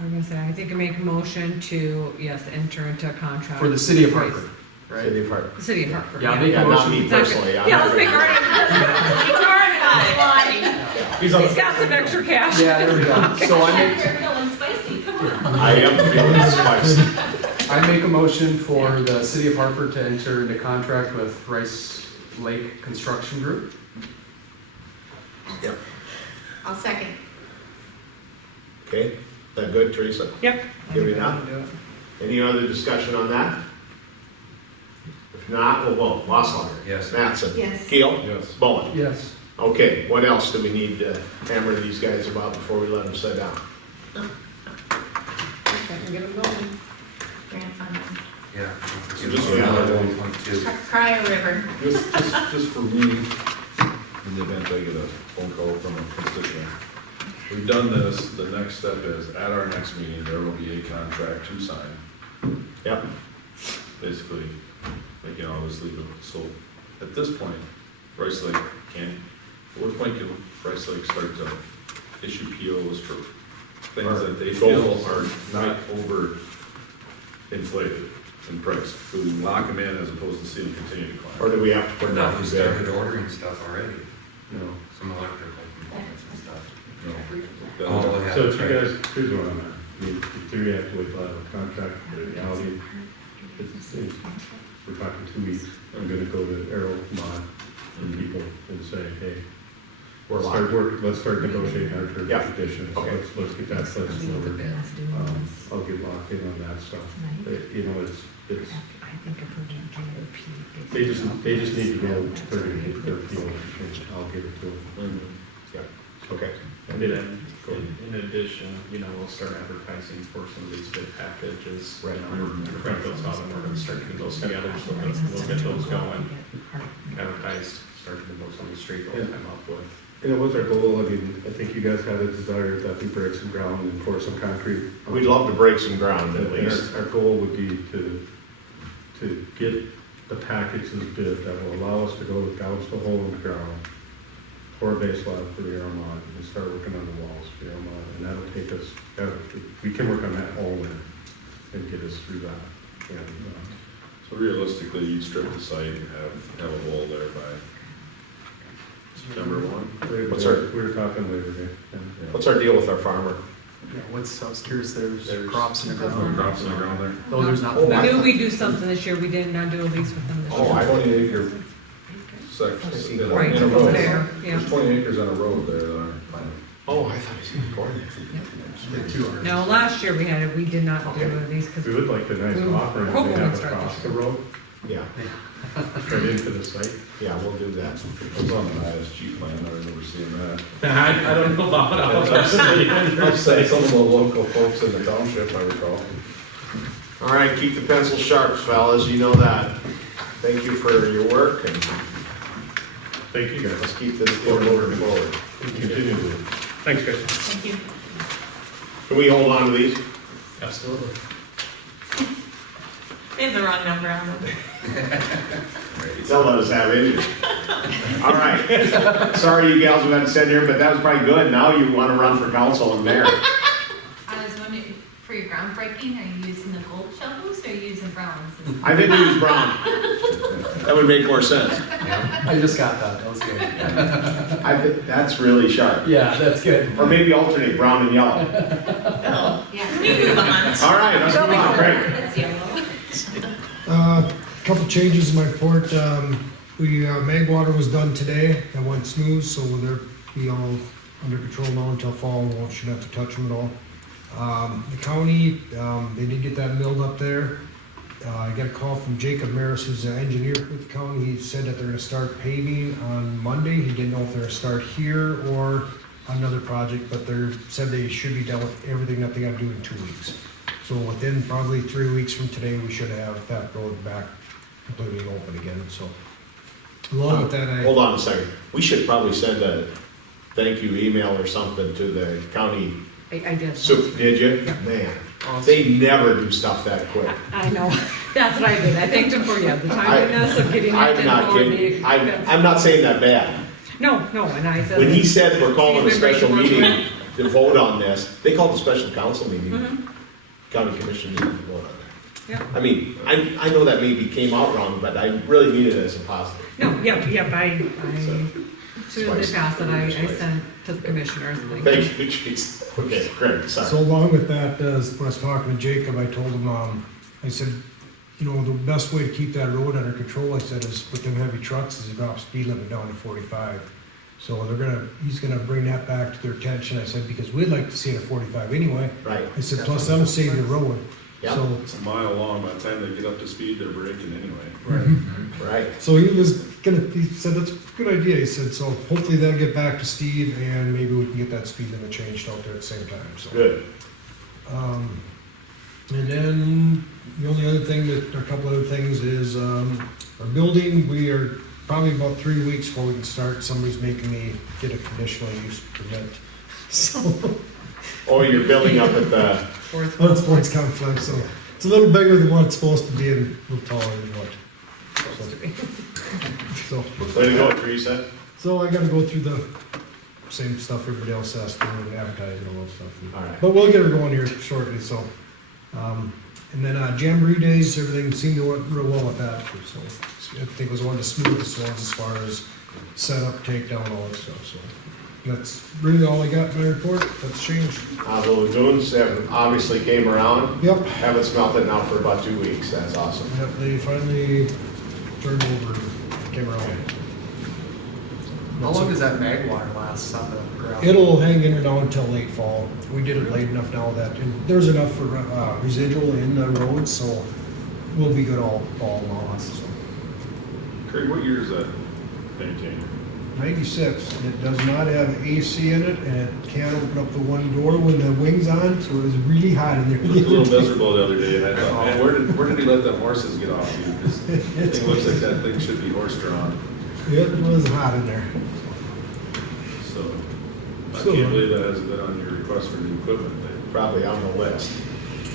I'm gonna say, I think I make a motion to, yes, enter into a contract. For the City of with Hartford, right? City of Hartford. The City of Hartford. Yeah, I'll make Yeah, a not me motion. personally. Yeah, let's make our, He's on he's got some extra cash. Yeah, there we go. So I make, feeling spicy, come on. I am feeling spicy. I make a motion for the City of Hartford to enter into contract with Rice Lake Construction Group. Yep. I'll second. Okay, is that good, Teresa? Yep. Give me that. Any other discussion on that? If not, we'll vote. Wasslager. Yes. Mattson. Yes. Keel. Yes. Bowen. Yes. Okay, what else do we need to hammer these guys about before we let them sit down? Get them going. Grant funding. Yeah. So Give just us another for- 1.2. Cryo River. Just for me, in the event I get a phone call from a constituent. We've done this, the next step is, at our next meeting, there will be a contract to sign. Yep. Basically, like, just leave it, so, at this point, Rice Lake can, at what point can Rice Lake start to issue POs for things that they feel are not over inflated in price? So we lock them in as opposed to see them continue to climb. Or do we have to put it out We for bid? started ordering stuff already, No. some electrical components and stuff. No. All of So if you that. guys, here's what I'm at, I mean, in theory, I have to wait till I have a contract, but in reality, we're talking 2 weeks. I'm gonna go to Aero Mod and people and say, hey, We're start locked. let's start negotiating our terms Yeah. and conditions. Okay. Let's get that pledge forward. I'll get locked in on that stuff. You know, it's, they just need to know they're gonna get their PO, and I'll give it to them. Yeah, okay. And then, in addition, we'll start advertising for some of these bid packages. Right. Print those out and we're gonna start getting those together, so we'll get those going. Advertised, start getting those on the street, we'll come up with. And it was our goal, I mean, I think you guys had a desire that we break some ground and pour some concrete. We'd love to break some ground at And least. our goal would be to get the packages bid that will allow us to go gouge the hole in the ground, pour a base slab for the Airmont, and start working on the walls for the Airmont, and that'll take us, we can work on that all winter and get us through that. And, So realistically, you'd strip the site and have a hole there by September 1? What's our- we were talking Labor Day. and- What's our deal with our farmer? Yeah, what's, I was curious, there's There's- crops in the No ground. crops in the ground there? Oh, there's not. Oh, I knew we'd do something this year, we did not do a lease with them this Oh, year. I- 20-acre section. Right, in a row. there, yeah. There's 20 acres on a road there that aren't planted. Oh, I thought he said corn. No, last year we did not do a lease, because We would like the nice We- offer if hoping they have we'd start across this the road, Yeah, right into the site. yeah, we'll do that. It was on the ISG plan, I remember seeing that. I don't know about Upset some of the local folks in the township, I recall. All right, keep the pencil sharp, fellas, you know that. Thank you for your work, and Thank you, guys. let's keep this deal moving forward. Continue to. Thanks, guys. Thank you. Can we hold on to these? Absolutely. They have the wrong number on them. Ready? They'll let us have it. All right. Sorry you gals who had to sit here, but that was probably good. Now you want to run for council and mayor. I was wondering, for your groundbreaking, are you using the gold shovels or are you using browns? I think we use brown. That would make more sense. I just got that, that was good. I think that's really sharp. Yeah, that's good. Or maybe alternate brown and yellow. Yeah. Move on. All right, let's move on. Great. That's yellow. Couple changes in my report. Mag water was done today. That went smooth, so they'll be all under control now until fall. We shouldn't have to touch them at all. The county, they did get that milled up there. I got a call from Jacob Maris, who's an engineer with the county. He said that they're gonna start paving on Monday. He didn't know if they're gonna start here or another project, but said they should be done with everything that they gotta do in 2 weeks. So within probably 3 weeks from today, we should have that road back completely open again, so. Along with that, Hold on a second. We should probably send a thank you email or something to the county. I did. Did you? Yeah. Man, they never do stuff that quick. I know, that's what I did, I thanked him for, yeah, the timeliness of getting that I'm not info and the kidding. expense. I'm not saying that bad. No, and I said. When he said we're calling a He's been special great to work meeting to vote on this, they called a special council meeting. Mhm. County commission didn't vote on that. Yeah. I mean, I know that maybe came out wrong, but I really mean it as a positive. No, yep, I, So, to the past that I sent to the commissioners. Thank you, chief. Okay, great, So sorry. along with that, when I was talking to Jacob, I told him, I said, you know, the best way to keep that road under control, I said, is with them heavy trucks, is to drop speed limit down to 45. So he's gonna bring that back to their attention, I said, because we'd like to see it at 45 anyway. Right. I said, plus that'll save your road. Yeah. So, It's a mile long, by the time they get up to speed, they're braking anyway. Right. so he said, that's a good idea, he said, so hopefully they'll get back to Steve and maybe we can get that speed limit changed out there at the same time, so. Good. And then the only other thing a couple other things is, our building, we are probably about 3 weeks before we can start. Somebody's making me get a conditional use permit. So, Oh, you're building up at the, sports complex, so it's a little bigger than what it's supposed to be and a little taller than what. So, way to go, Teresa. so I gotta go through the same stuff everybody else has to do and advertise and all that stuff. All right. But we'll get her going here shortly, so. And then Jamboree Days, everything seemed to work real well with that, so I think it was one of the smoothest ones as far as setup, takedown, all that stuff, so. That's really all I got in my report, that's changed. The lagoons have obviously came around. Yep, Haven't smelt it now for about 2 weeks. That's awesome. yep, they finally turned over, and came around. How long does that mag water last on the ground? It'll hang in there now until late fall. We did it late enough now that, and there's enough for residual in the roads, so we'll be good all fall long, so. Craig, what year is that maintained? 96, and it does not have AC in it, and it can't open up the one door when the wing's on, so it was really hot in there. It was a little miserable the other day, and I thought, man, where did he let them horses get off to? Because it looks like that thing should be horse-drawn. It was hot in there. So, I So- can't believe that hasn't been on your request for new equipment. Probably on the list.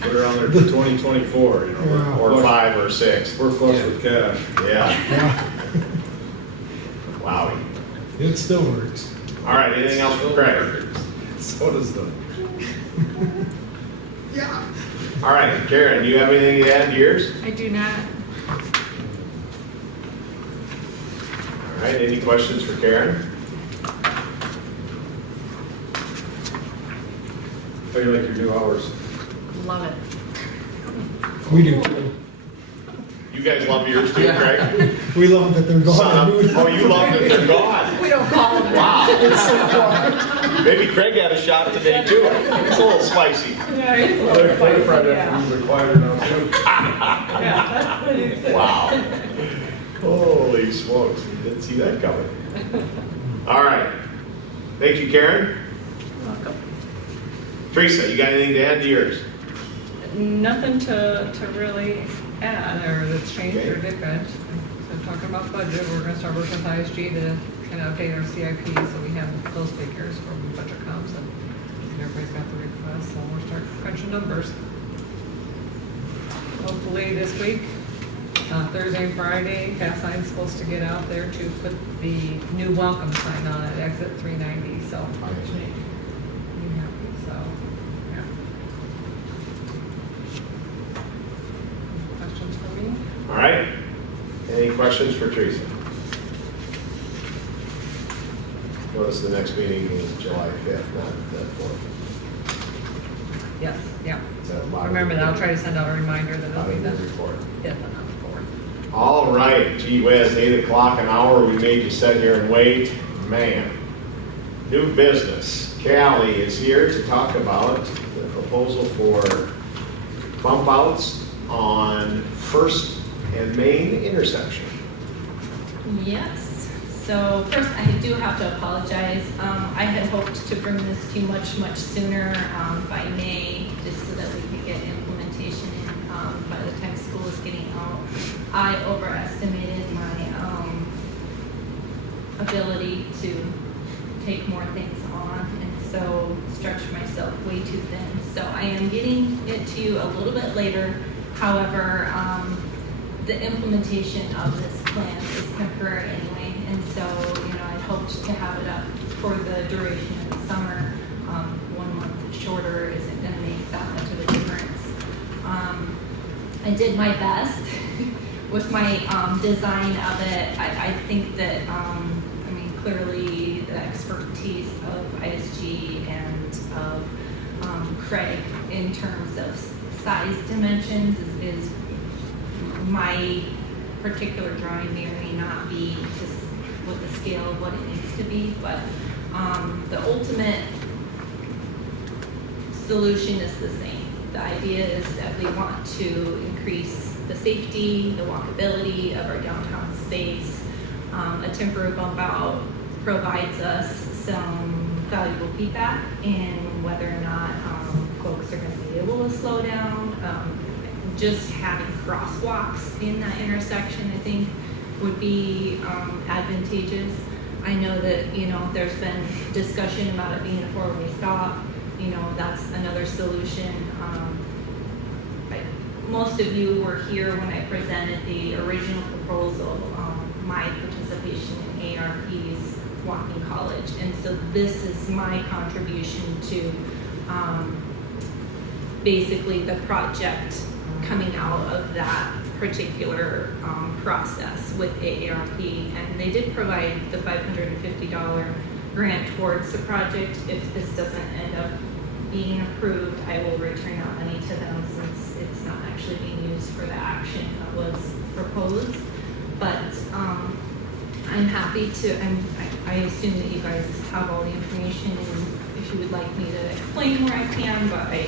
Put it on there for 2024, you know. Yeah. Or 5 or 6. We're flush with cash. Yeah. Yeah, Wowie. it still works. All right, anything else from Craig? So does the. Yeah. All right, Karen, do you have anything to add to yours? I do not. All right, any questions for Karen? How do you like your new hours? Love it. We do too. You guys love yours too, Craig? We love that they're gone. Son, oh, you love that they're gone. We don't call them. Wow. It's so quiet. Maybe Craig had a shot today too. It's a little spicy. Yeah, it's a Other little spicy, Friday yeah. afternoons are quieter now too. Yeah, that's what he said. Wow. Holy smokes, we didn't see that coming. All right. Thank you, Karen. Welcome. Teresa, you got anything to add to yours? Nothing to really add or that's changed or Okay. different. So talking about budget, we're gonna start working with ISG to kind of update our CIP so we have those figures for when budget comes and everybody's got the requests, so we'll start crunching numbers. Hopefully this week, Thursday and Friday, pass sign's supposed to get out there to put the new welcome sign on at exit 390, so. Yeah, so, yeah. Questions for me? All right. Any questions for Teresa? Notice the next meeting is July 5th, not the 4th. Yes, yeah. Is that a lot of- Remember that, I'll try to send out a reminder that it'll be the report. 5th and not the 4th. All right, gee whiz, 8 o'clock an hour, we made you sit here and wait. Man. New business. Callie is here to talk about the proposal for bump outs on First and Main intersection. Yes, so first I do have to apologize. I had hoped to bring this to you much sooner, by May, just so that we could get implementation in, by the time school is getting out. I overestimated my, ability to take more things on, and so stretched myself way too thin. So I am getting it to you a little bit later. However, the implementation of this plan is temporary anyway, and so, I'd hoped to have it up for the duration of the summer. 1 month shorter isn't gonna make that much of a difference. I did my best with my design of it. I think that, clearly the expertise of ISG and of Craig in terms of size dimensions is my particular drawing may not be just with the scale of what it needs to be, but the ultimate solution is the same. The idea is that we want to increase the safety, the walkability of our downtown space. A temporary bump out provides us some valuable feedback in whether or not folks are going to be able to slow down. Just having crosswalks in that intersection, I think, would be advantageous. I know that, there's been discussion about it being a four-way stop. That's another solution. Most of you were here when I presented the original proposal, my participation in ARP's Walking College. And so this is my contribution to basically the project coming out of that particular process with AARP. And they did provide the $550 grant towards the project. If this doesn't end up being approved, I will return out money to them since it's not actually being used for the action that was proposed. But I'm happy to, I assume that you guys have all the information, and if you would like me to explain where I can, but I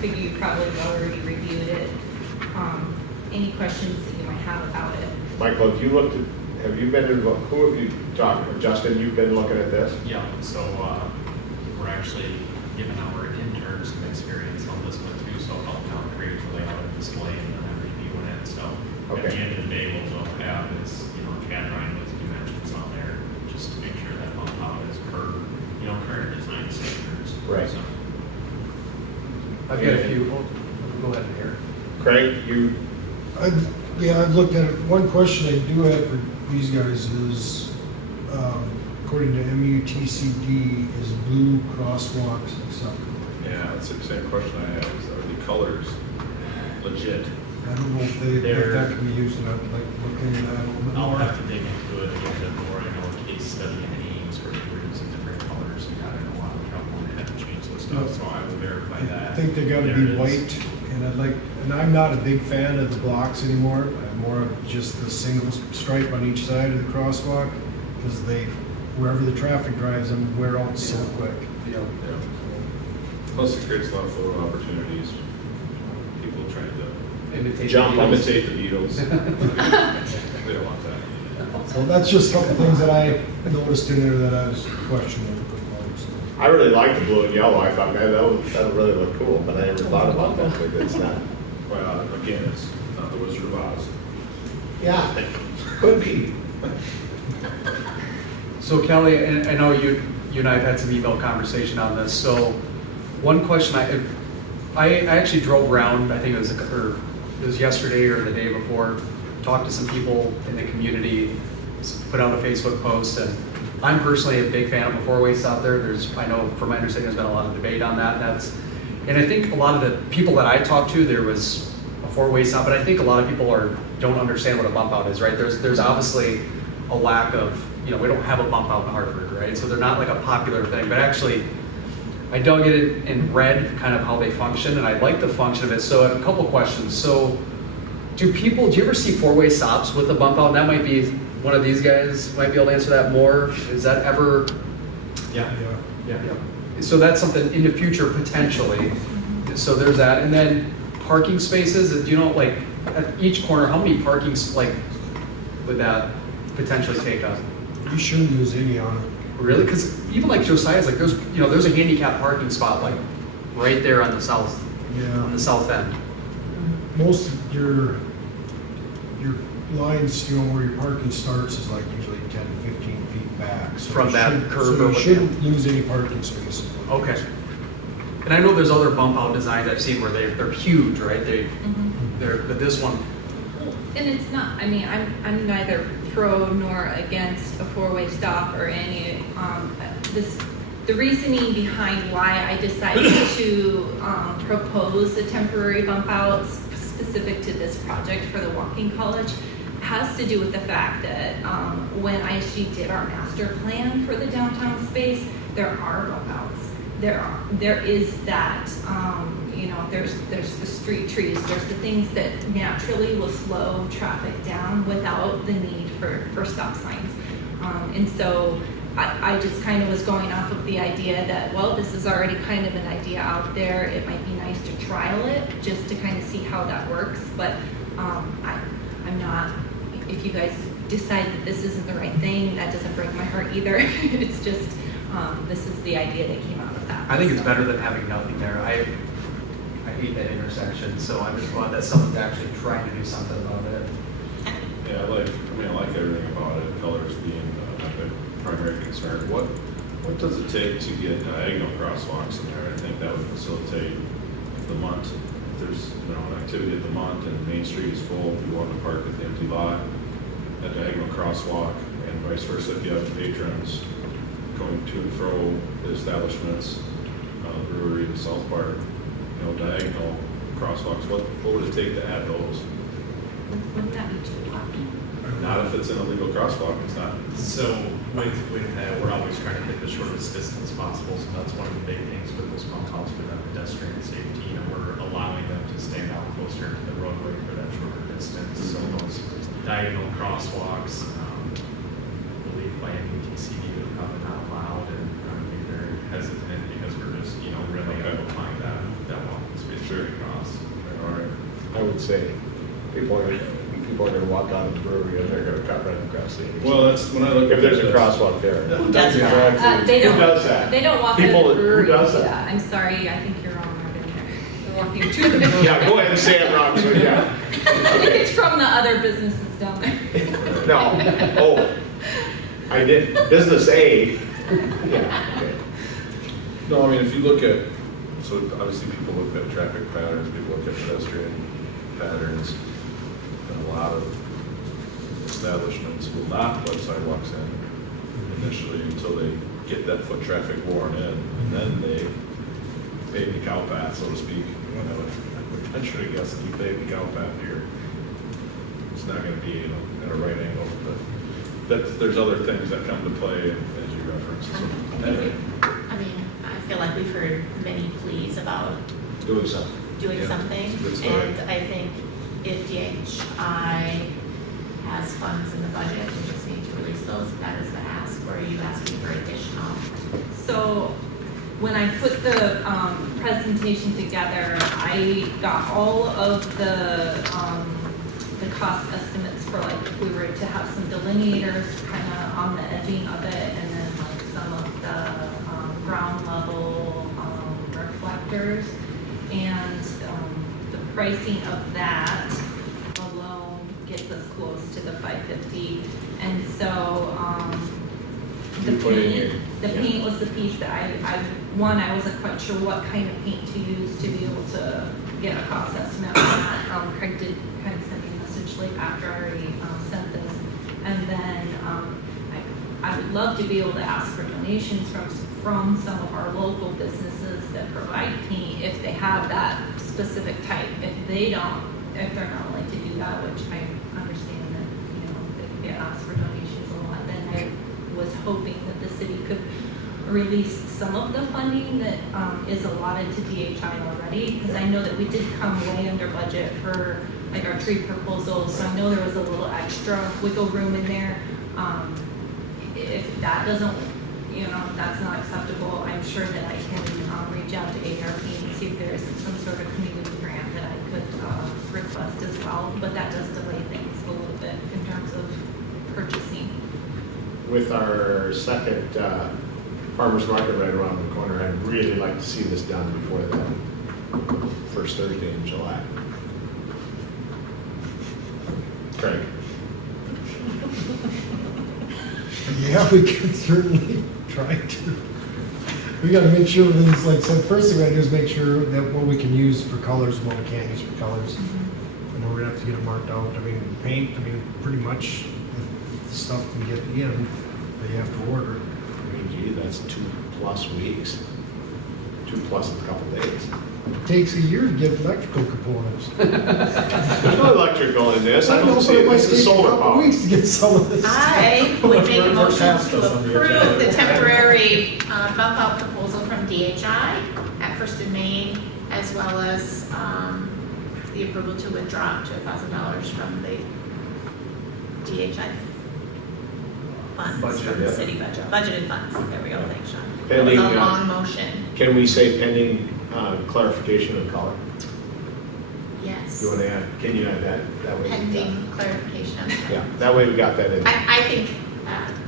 figure you probably have already reviewed it. Any questions that you might have about it? Michael, have you been involved, who have you talked to? Justin, you've been looking at this? Yeah, so, we're actually giving our interns some experience on this one too, so helping out create the layout and display and then reviewing it, so. At the end of the day, what we'll have is, CAD drawing with dimensions on there, just to make sure that bump out is per, current design standards. Right. So, I've got a few, go ahead here. Craig, you, I've looked at it. One question I do have for these guys is, according to MUTCD, is blue crosswalks acceptable? Yeah, that's the same question I have, is are the colors legit? I don't know if that can be used, and I'd like to look into that a little bit I'll more. have to dig into it a little bit more. I know a case study in Ames where they were using different colors and got in a lot of trouble and had to change those stuff, so I will verify that. I think they gotta There be it is. white, and I'm not a big fan of the blocks anymore. I'm more of just the single stripe on each side of the crosswalk, because wherever the traffic drives them, wear out so quick. Yeah. Yeah. Plus it creates a lot of photo opportunities, people trying to imitate the Beatles. They don't want that. So that's just a couple things that I noticed in there that I was questioning. I really like the blue and yellow. I thought, man, that'll really look cool, but I never thought about that, but it's not. Well, again, it's not the Wizard of Oz. Yeah, could be. So Kelly, and I know you and I have had some email conversation on this. So one question I actually drove around, I think it was yesterday or the day before, talked to some people in the community, put out a Facebook post, and I'm personally a big fan of a four-way stop there. I know from my understanding, there's been a lot of debate on that, and I think a lot of the people that I talked to, there was a four-way stop, but I think a lot of people don't understand what a bump out is, right? There's obviously a lack of, we don't have a bump out in Hartford, right? So they're not like a popular thing, but actually, I dug in and read kind of how they function, and I like the function of it. So I have a couple questions. So do you ever see four-way stops with a bump out? And that might be one of these guys might be able to answer that more. Is that ever? Yeah. Yeah. So that's something in the future potentially. So there's that, and then parking spaces. Do you know, like at each corner, how many parkings would that potentially take up? You shouldn't lose any on it. Really? Because even like Josiah's, like there's a handicap parking spot like right there on the south end. Most of your lines, where your parking starts is like usually 10 to 15 feet back. So From you that shouldn't- curb So or you what- shouldn't lose any parking spaces. Okay. And I know there's other bump out designs I've seen where they're huge, right? But this one, And it's not, I mean, I'm neither pro nor against a four-way stop or any, the reasoning behind why I decided to propose a temporary bump out specific to this project for the walking college has to do with the fact that when ISG did our master plan for the downtown space, there are bump outs. There is that, there's the street trees, there's the things that naturally will slow traffic down without the need for stop signs. And so I just kind of was going off of the idea that, well, this is already kind of an idea out there. It might be nice to trial it just to kind of see how that works. But I'm not, if you guys decide that this isn't the right thing, that doesn't break my heart either. It's just, this is the idea that came out of that. I think it's better than having nothing there. I hate that intersection, so I'm just glad that someone's actually trying to do something about it. Yeah, I like everything about it, colors being a primary concern. What does it take to get diagonal crosswalks in there? I think that would facilitate the Munt. If there's, an activity at the Munt and Main Street is full, if you want to park at the empty lot, a diagonal crosswalk, and vice versa, if you have patrons going to and fro the establishments, brewery, the South Park, diagonal crosswalks, what would it take to add those? Wouldn't that be too lucky? Not if it's an illegal crosswalk, it's not. So with that, we're always trying to get the shortest distance possible, so that's one of the big things with those bump outs for that pedestrian safety, we're allowing them to stand out closer to the roadway for that shorter distance. So those diagonal crosswalks, I believe by MUTCD, they're probably not allowed, and I'm being very hesitant because we're just, really applying that walking space across. All right. I would say people are gonna walk out of the brewery and they're gonna cut right across the intersection. Well, that's when I look at If there's a this. crosswalk there. Who does that? They don't. Who does that? They don't walk People out of that- the brewery. who does to do that? I'm sorry, I think you're wrong. I've been there. They're walking to the brewery. Yeah, go ahead and say it wrong, so yeah. I think it's from the other businesses down there. No, oh, I did, business A. Yeah, okay. No, I mean, if you look at, so obviously people look at traffic patterns, people look at pedestrian patterns, and a lot of establishments will not put sidewalks in initially until they get that foot traffic worn in, and then they pave the cow path, so to speak. I would venture to guess if you pave the cow path here, it's not gonna be, at a right angle, but there's other things that come to play as you referenced. So, anyway. I mean, I feel like we've heard many pleas about Doing something. doing Yeah, something. that's right. And I think if DHI has funds in the budget, we just need to release those. That is the ask, or are you asking for additional? So when I put the presentation together, I got all of the cost estimates for like if we were to have some delineators kind of on the edging of it, and then like some of the ground level reflectors, and the pricing of that alone gets us close to the 550. And so the paint was the piece that I wasn't quite sure what kind of paint to use to be able to get a cost estimate on that. Craig did kind of send me a message especially after I already sent this. And then I would love to be able to ask for donations from some of our local businesses that provide paint if they have that specific type. If they don't, if they're not willing to do that, which I understand that, you know, they get asked for donations a lot, then I was hoping that the city could release some of the funding that is allotted to DHI already, because I know that we did come way under budget for like our tree proposal, so I know there was a little extra wiggle room in there. If that doesn't, you know, if that's not acceptable, I'm sure that I can reach out to ARP and see if there is some sort of community grant that I could request as well, but that does delay things a little bit in terms of purchasing. With our second farmer's market right around the corner, I'd really like to see this done before the first Thursday in July. Craig? Yeah, we could certainly try to. We gotta make sure everything's like, so the first thing we gotta do is make sure that what we can use for colors, and what we can't use for colors. And then we're gonna have to get it marked out. I mean, paint, I mean, pretty much the stuff can get in that you have to order. I mean, gee, that's 2+ weeks. 2+ in a couple days. It takes a year to get electrical components. There's no electrical in this. I know, don't but see it it. might This is take a solar couple power. weeks to get some of this. I would make a We're motion past to us on the approve agenda. the temporary bump out proposal from DHI at First and Main, as well as the approval to withdraw up to $1,000 from the DHI funds, Budget, from the yeah. city budget, budgeted funds. There we go, thanks, Sean. It was Pending, a long motion, Can we say pending clarification of color? yes. You want to add, can you add that? That way we got- Pending clarification. Yeah, that way we got that in. I think,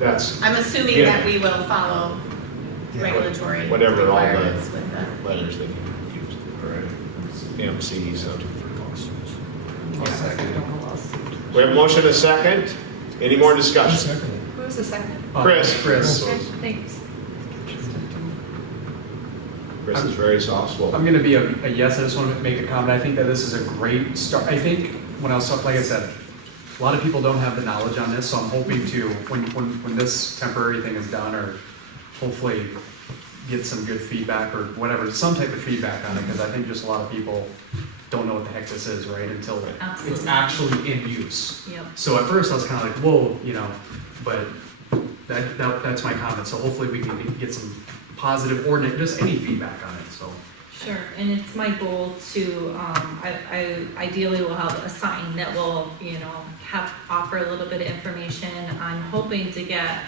That's I'm assuming Yeah. that we will follow Yeah. regulatory Whatever all the requirements with the letters they can use. All right. MC, so. I'll second. We have a motion and a second. Any more discussion? Second. Who was the second? Chris. Chris. Okay, thanks. Chris is very soft spoken. I'm gonna be a yes, I just want to make a comment, I think that this is a great start, I think, when I was, like I said, a lot of people don't have the knowledge on this, so I'm hoping to, when this temporary thing is done, or hopefully get some good feedback, or whatever, some type of feedback on it, because I think just a lot of people don't know what the heck this is, right, until it's Absolutely. actually in use. Yep. So at first I was kind of like, whoa, you know, but that's my comment, so hopefully we can get some positive or just any feedback on it, so. Sure, and it's my goal to, I ideally will have a sign that will, you know, offer a little bit of information. I'm hoping to get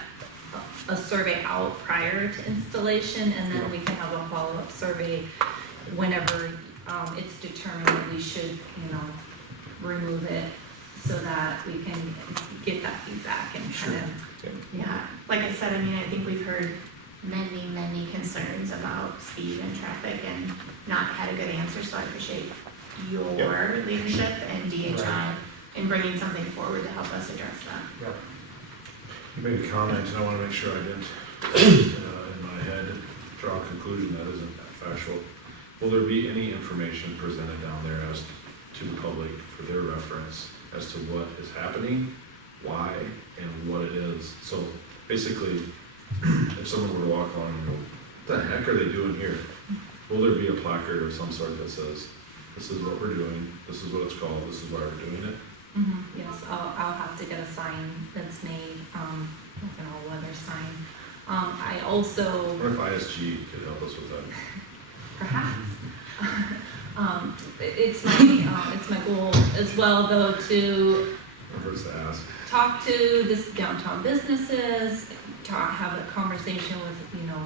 a survey out prior to installation, and then we can have a follow-up survey whenever it's determined that we should, you know, remove it, so that we can get that feedback and kind of. Yeah, like I said, I mean, I think we've heard many concerns about speed and traffic and not had a good answer, so I appreciate your leadership and DHI in bringing something forward to help us address that. You made a comment, and I want to make sure I didn't, in my head, draw a conclusion that isn't factual. Will there be any information presented down there as to the public for their reference as to what is happening, why, and what it is? So basically, if someone were to walk on and go, what the heck are they doing here? Will there be a placard of some sort that says, this is what we're doing, this is what it's called, this is why we're doing it? Yes, I'll have to get a sign that's made, like an all-weather sign. I also. What if ISG could help us with that? Perhaps. It's my goal as well, though, to Whoever's to ask. talk to this downtown businesses, have a conversation with, you know,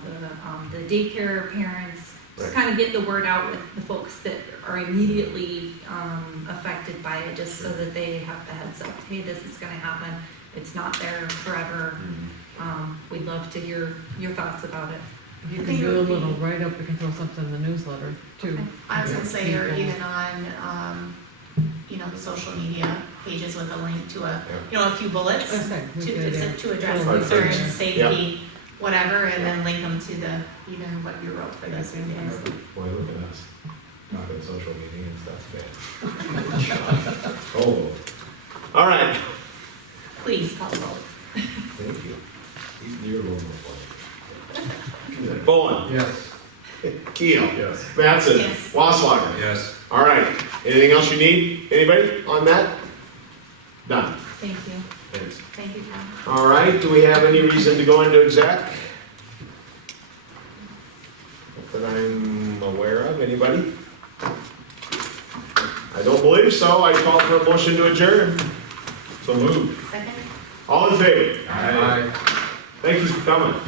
the daycare parents, just kind of get the word out with the folks that are immediately affected by it, just so that they have the heads up, hey, this is gonna happen, it's not there forever. We'd love to hear your thoughts about it. If you can do a little write-up, we can throw something in the newsletter too. I was gonna say, or even on, you know, the social media pages with a link to a, you know, a few bullets to address concerns, safety, whatever, and then link them to the, even what you wrote for this meeting. Boy, look at us. Not in social media and stuff, bad. Oh. All right. Please call the roll. Thank you. You're a little more fun. Bowen. Yes. Keel. Yes. Mattson. Yes. Wasslerger. Yes. All right. Anything else you need? Anybody on that? Done. Thank you. Thanks. Thank you, Tom. All right. Do we have any reason to go into exec? Not that I'm aware of. Anybody? I don't believe so. I call for a motion to adjourn. So moved. Second? All in favor? Aye. Thank you for coming.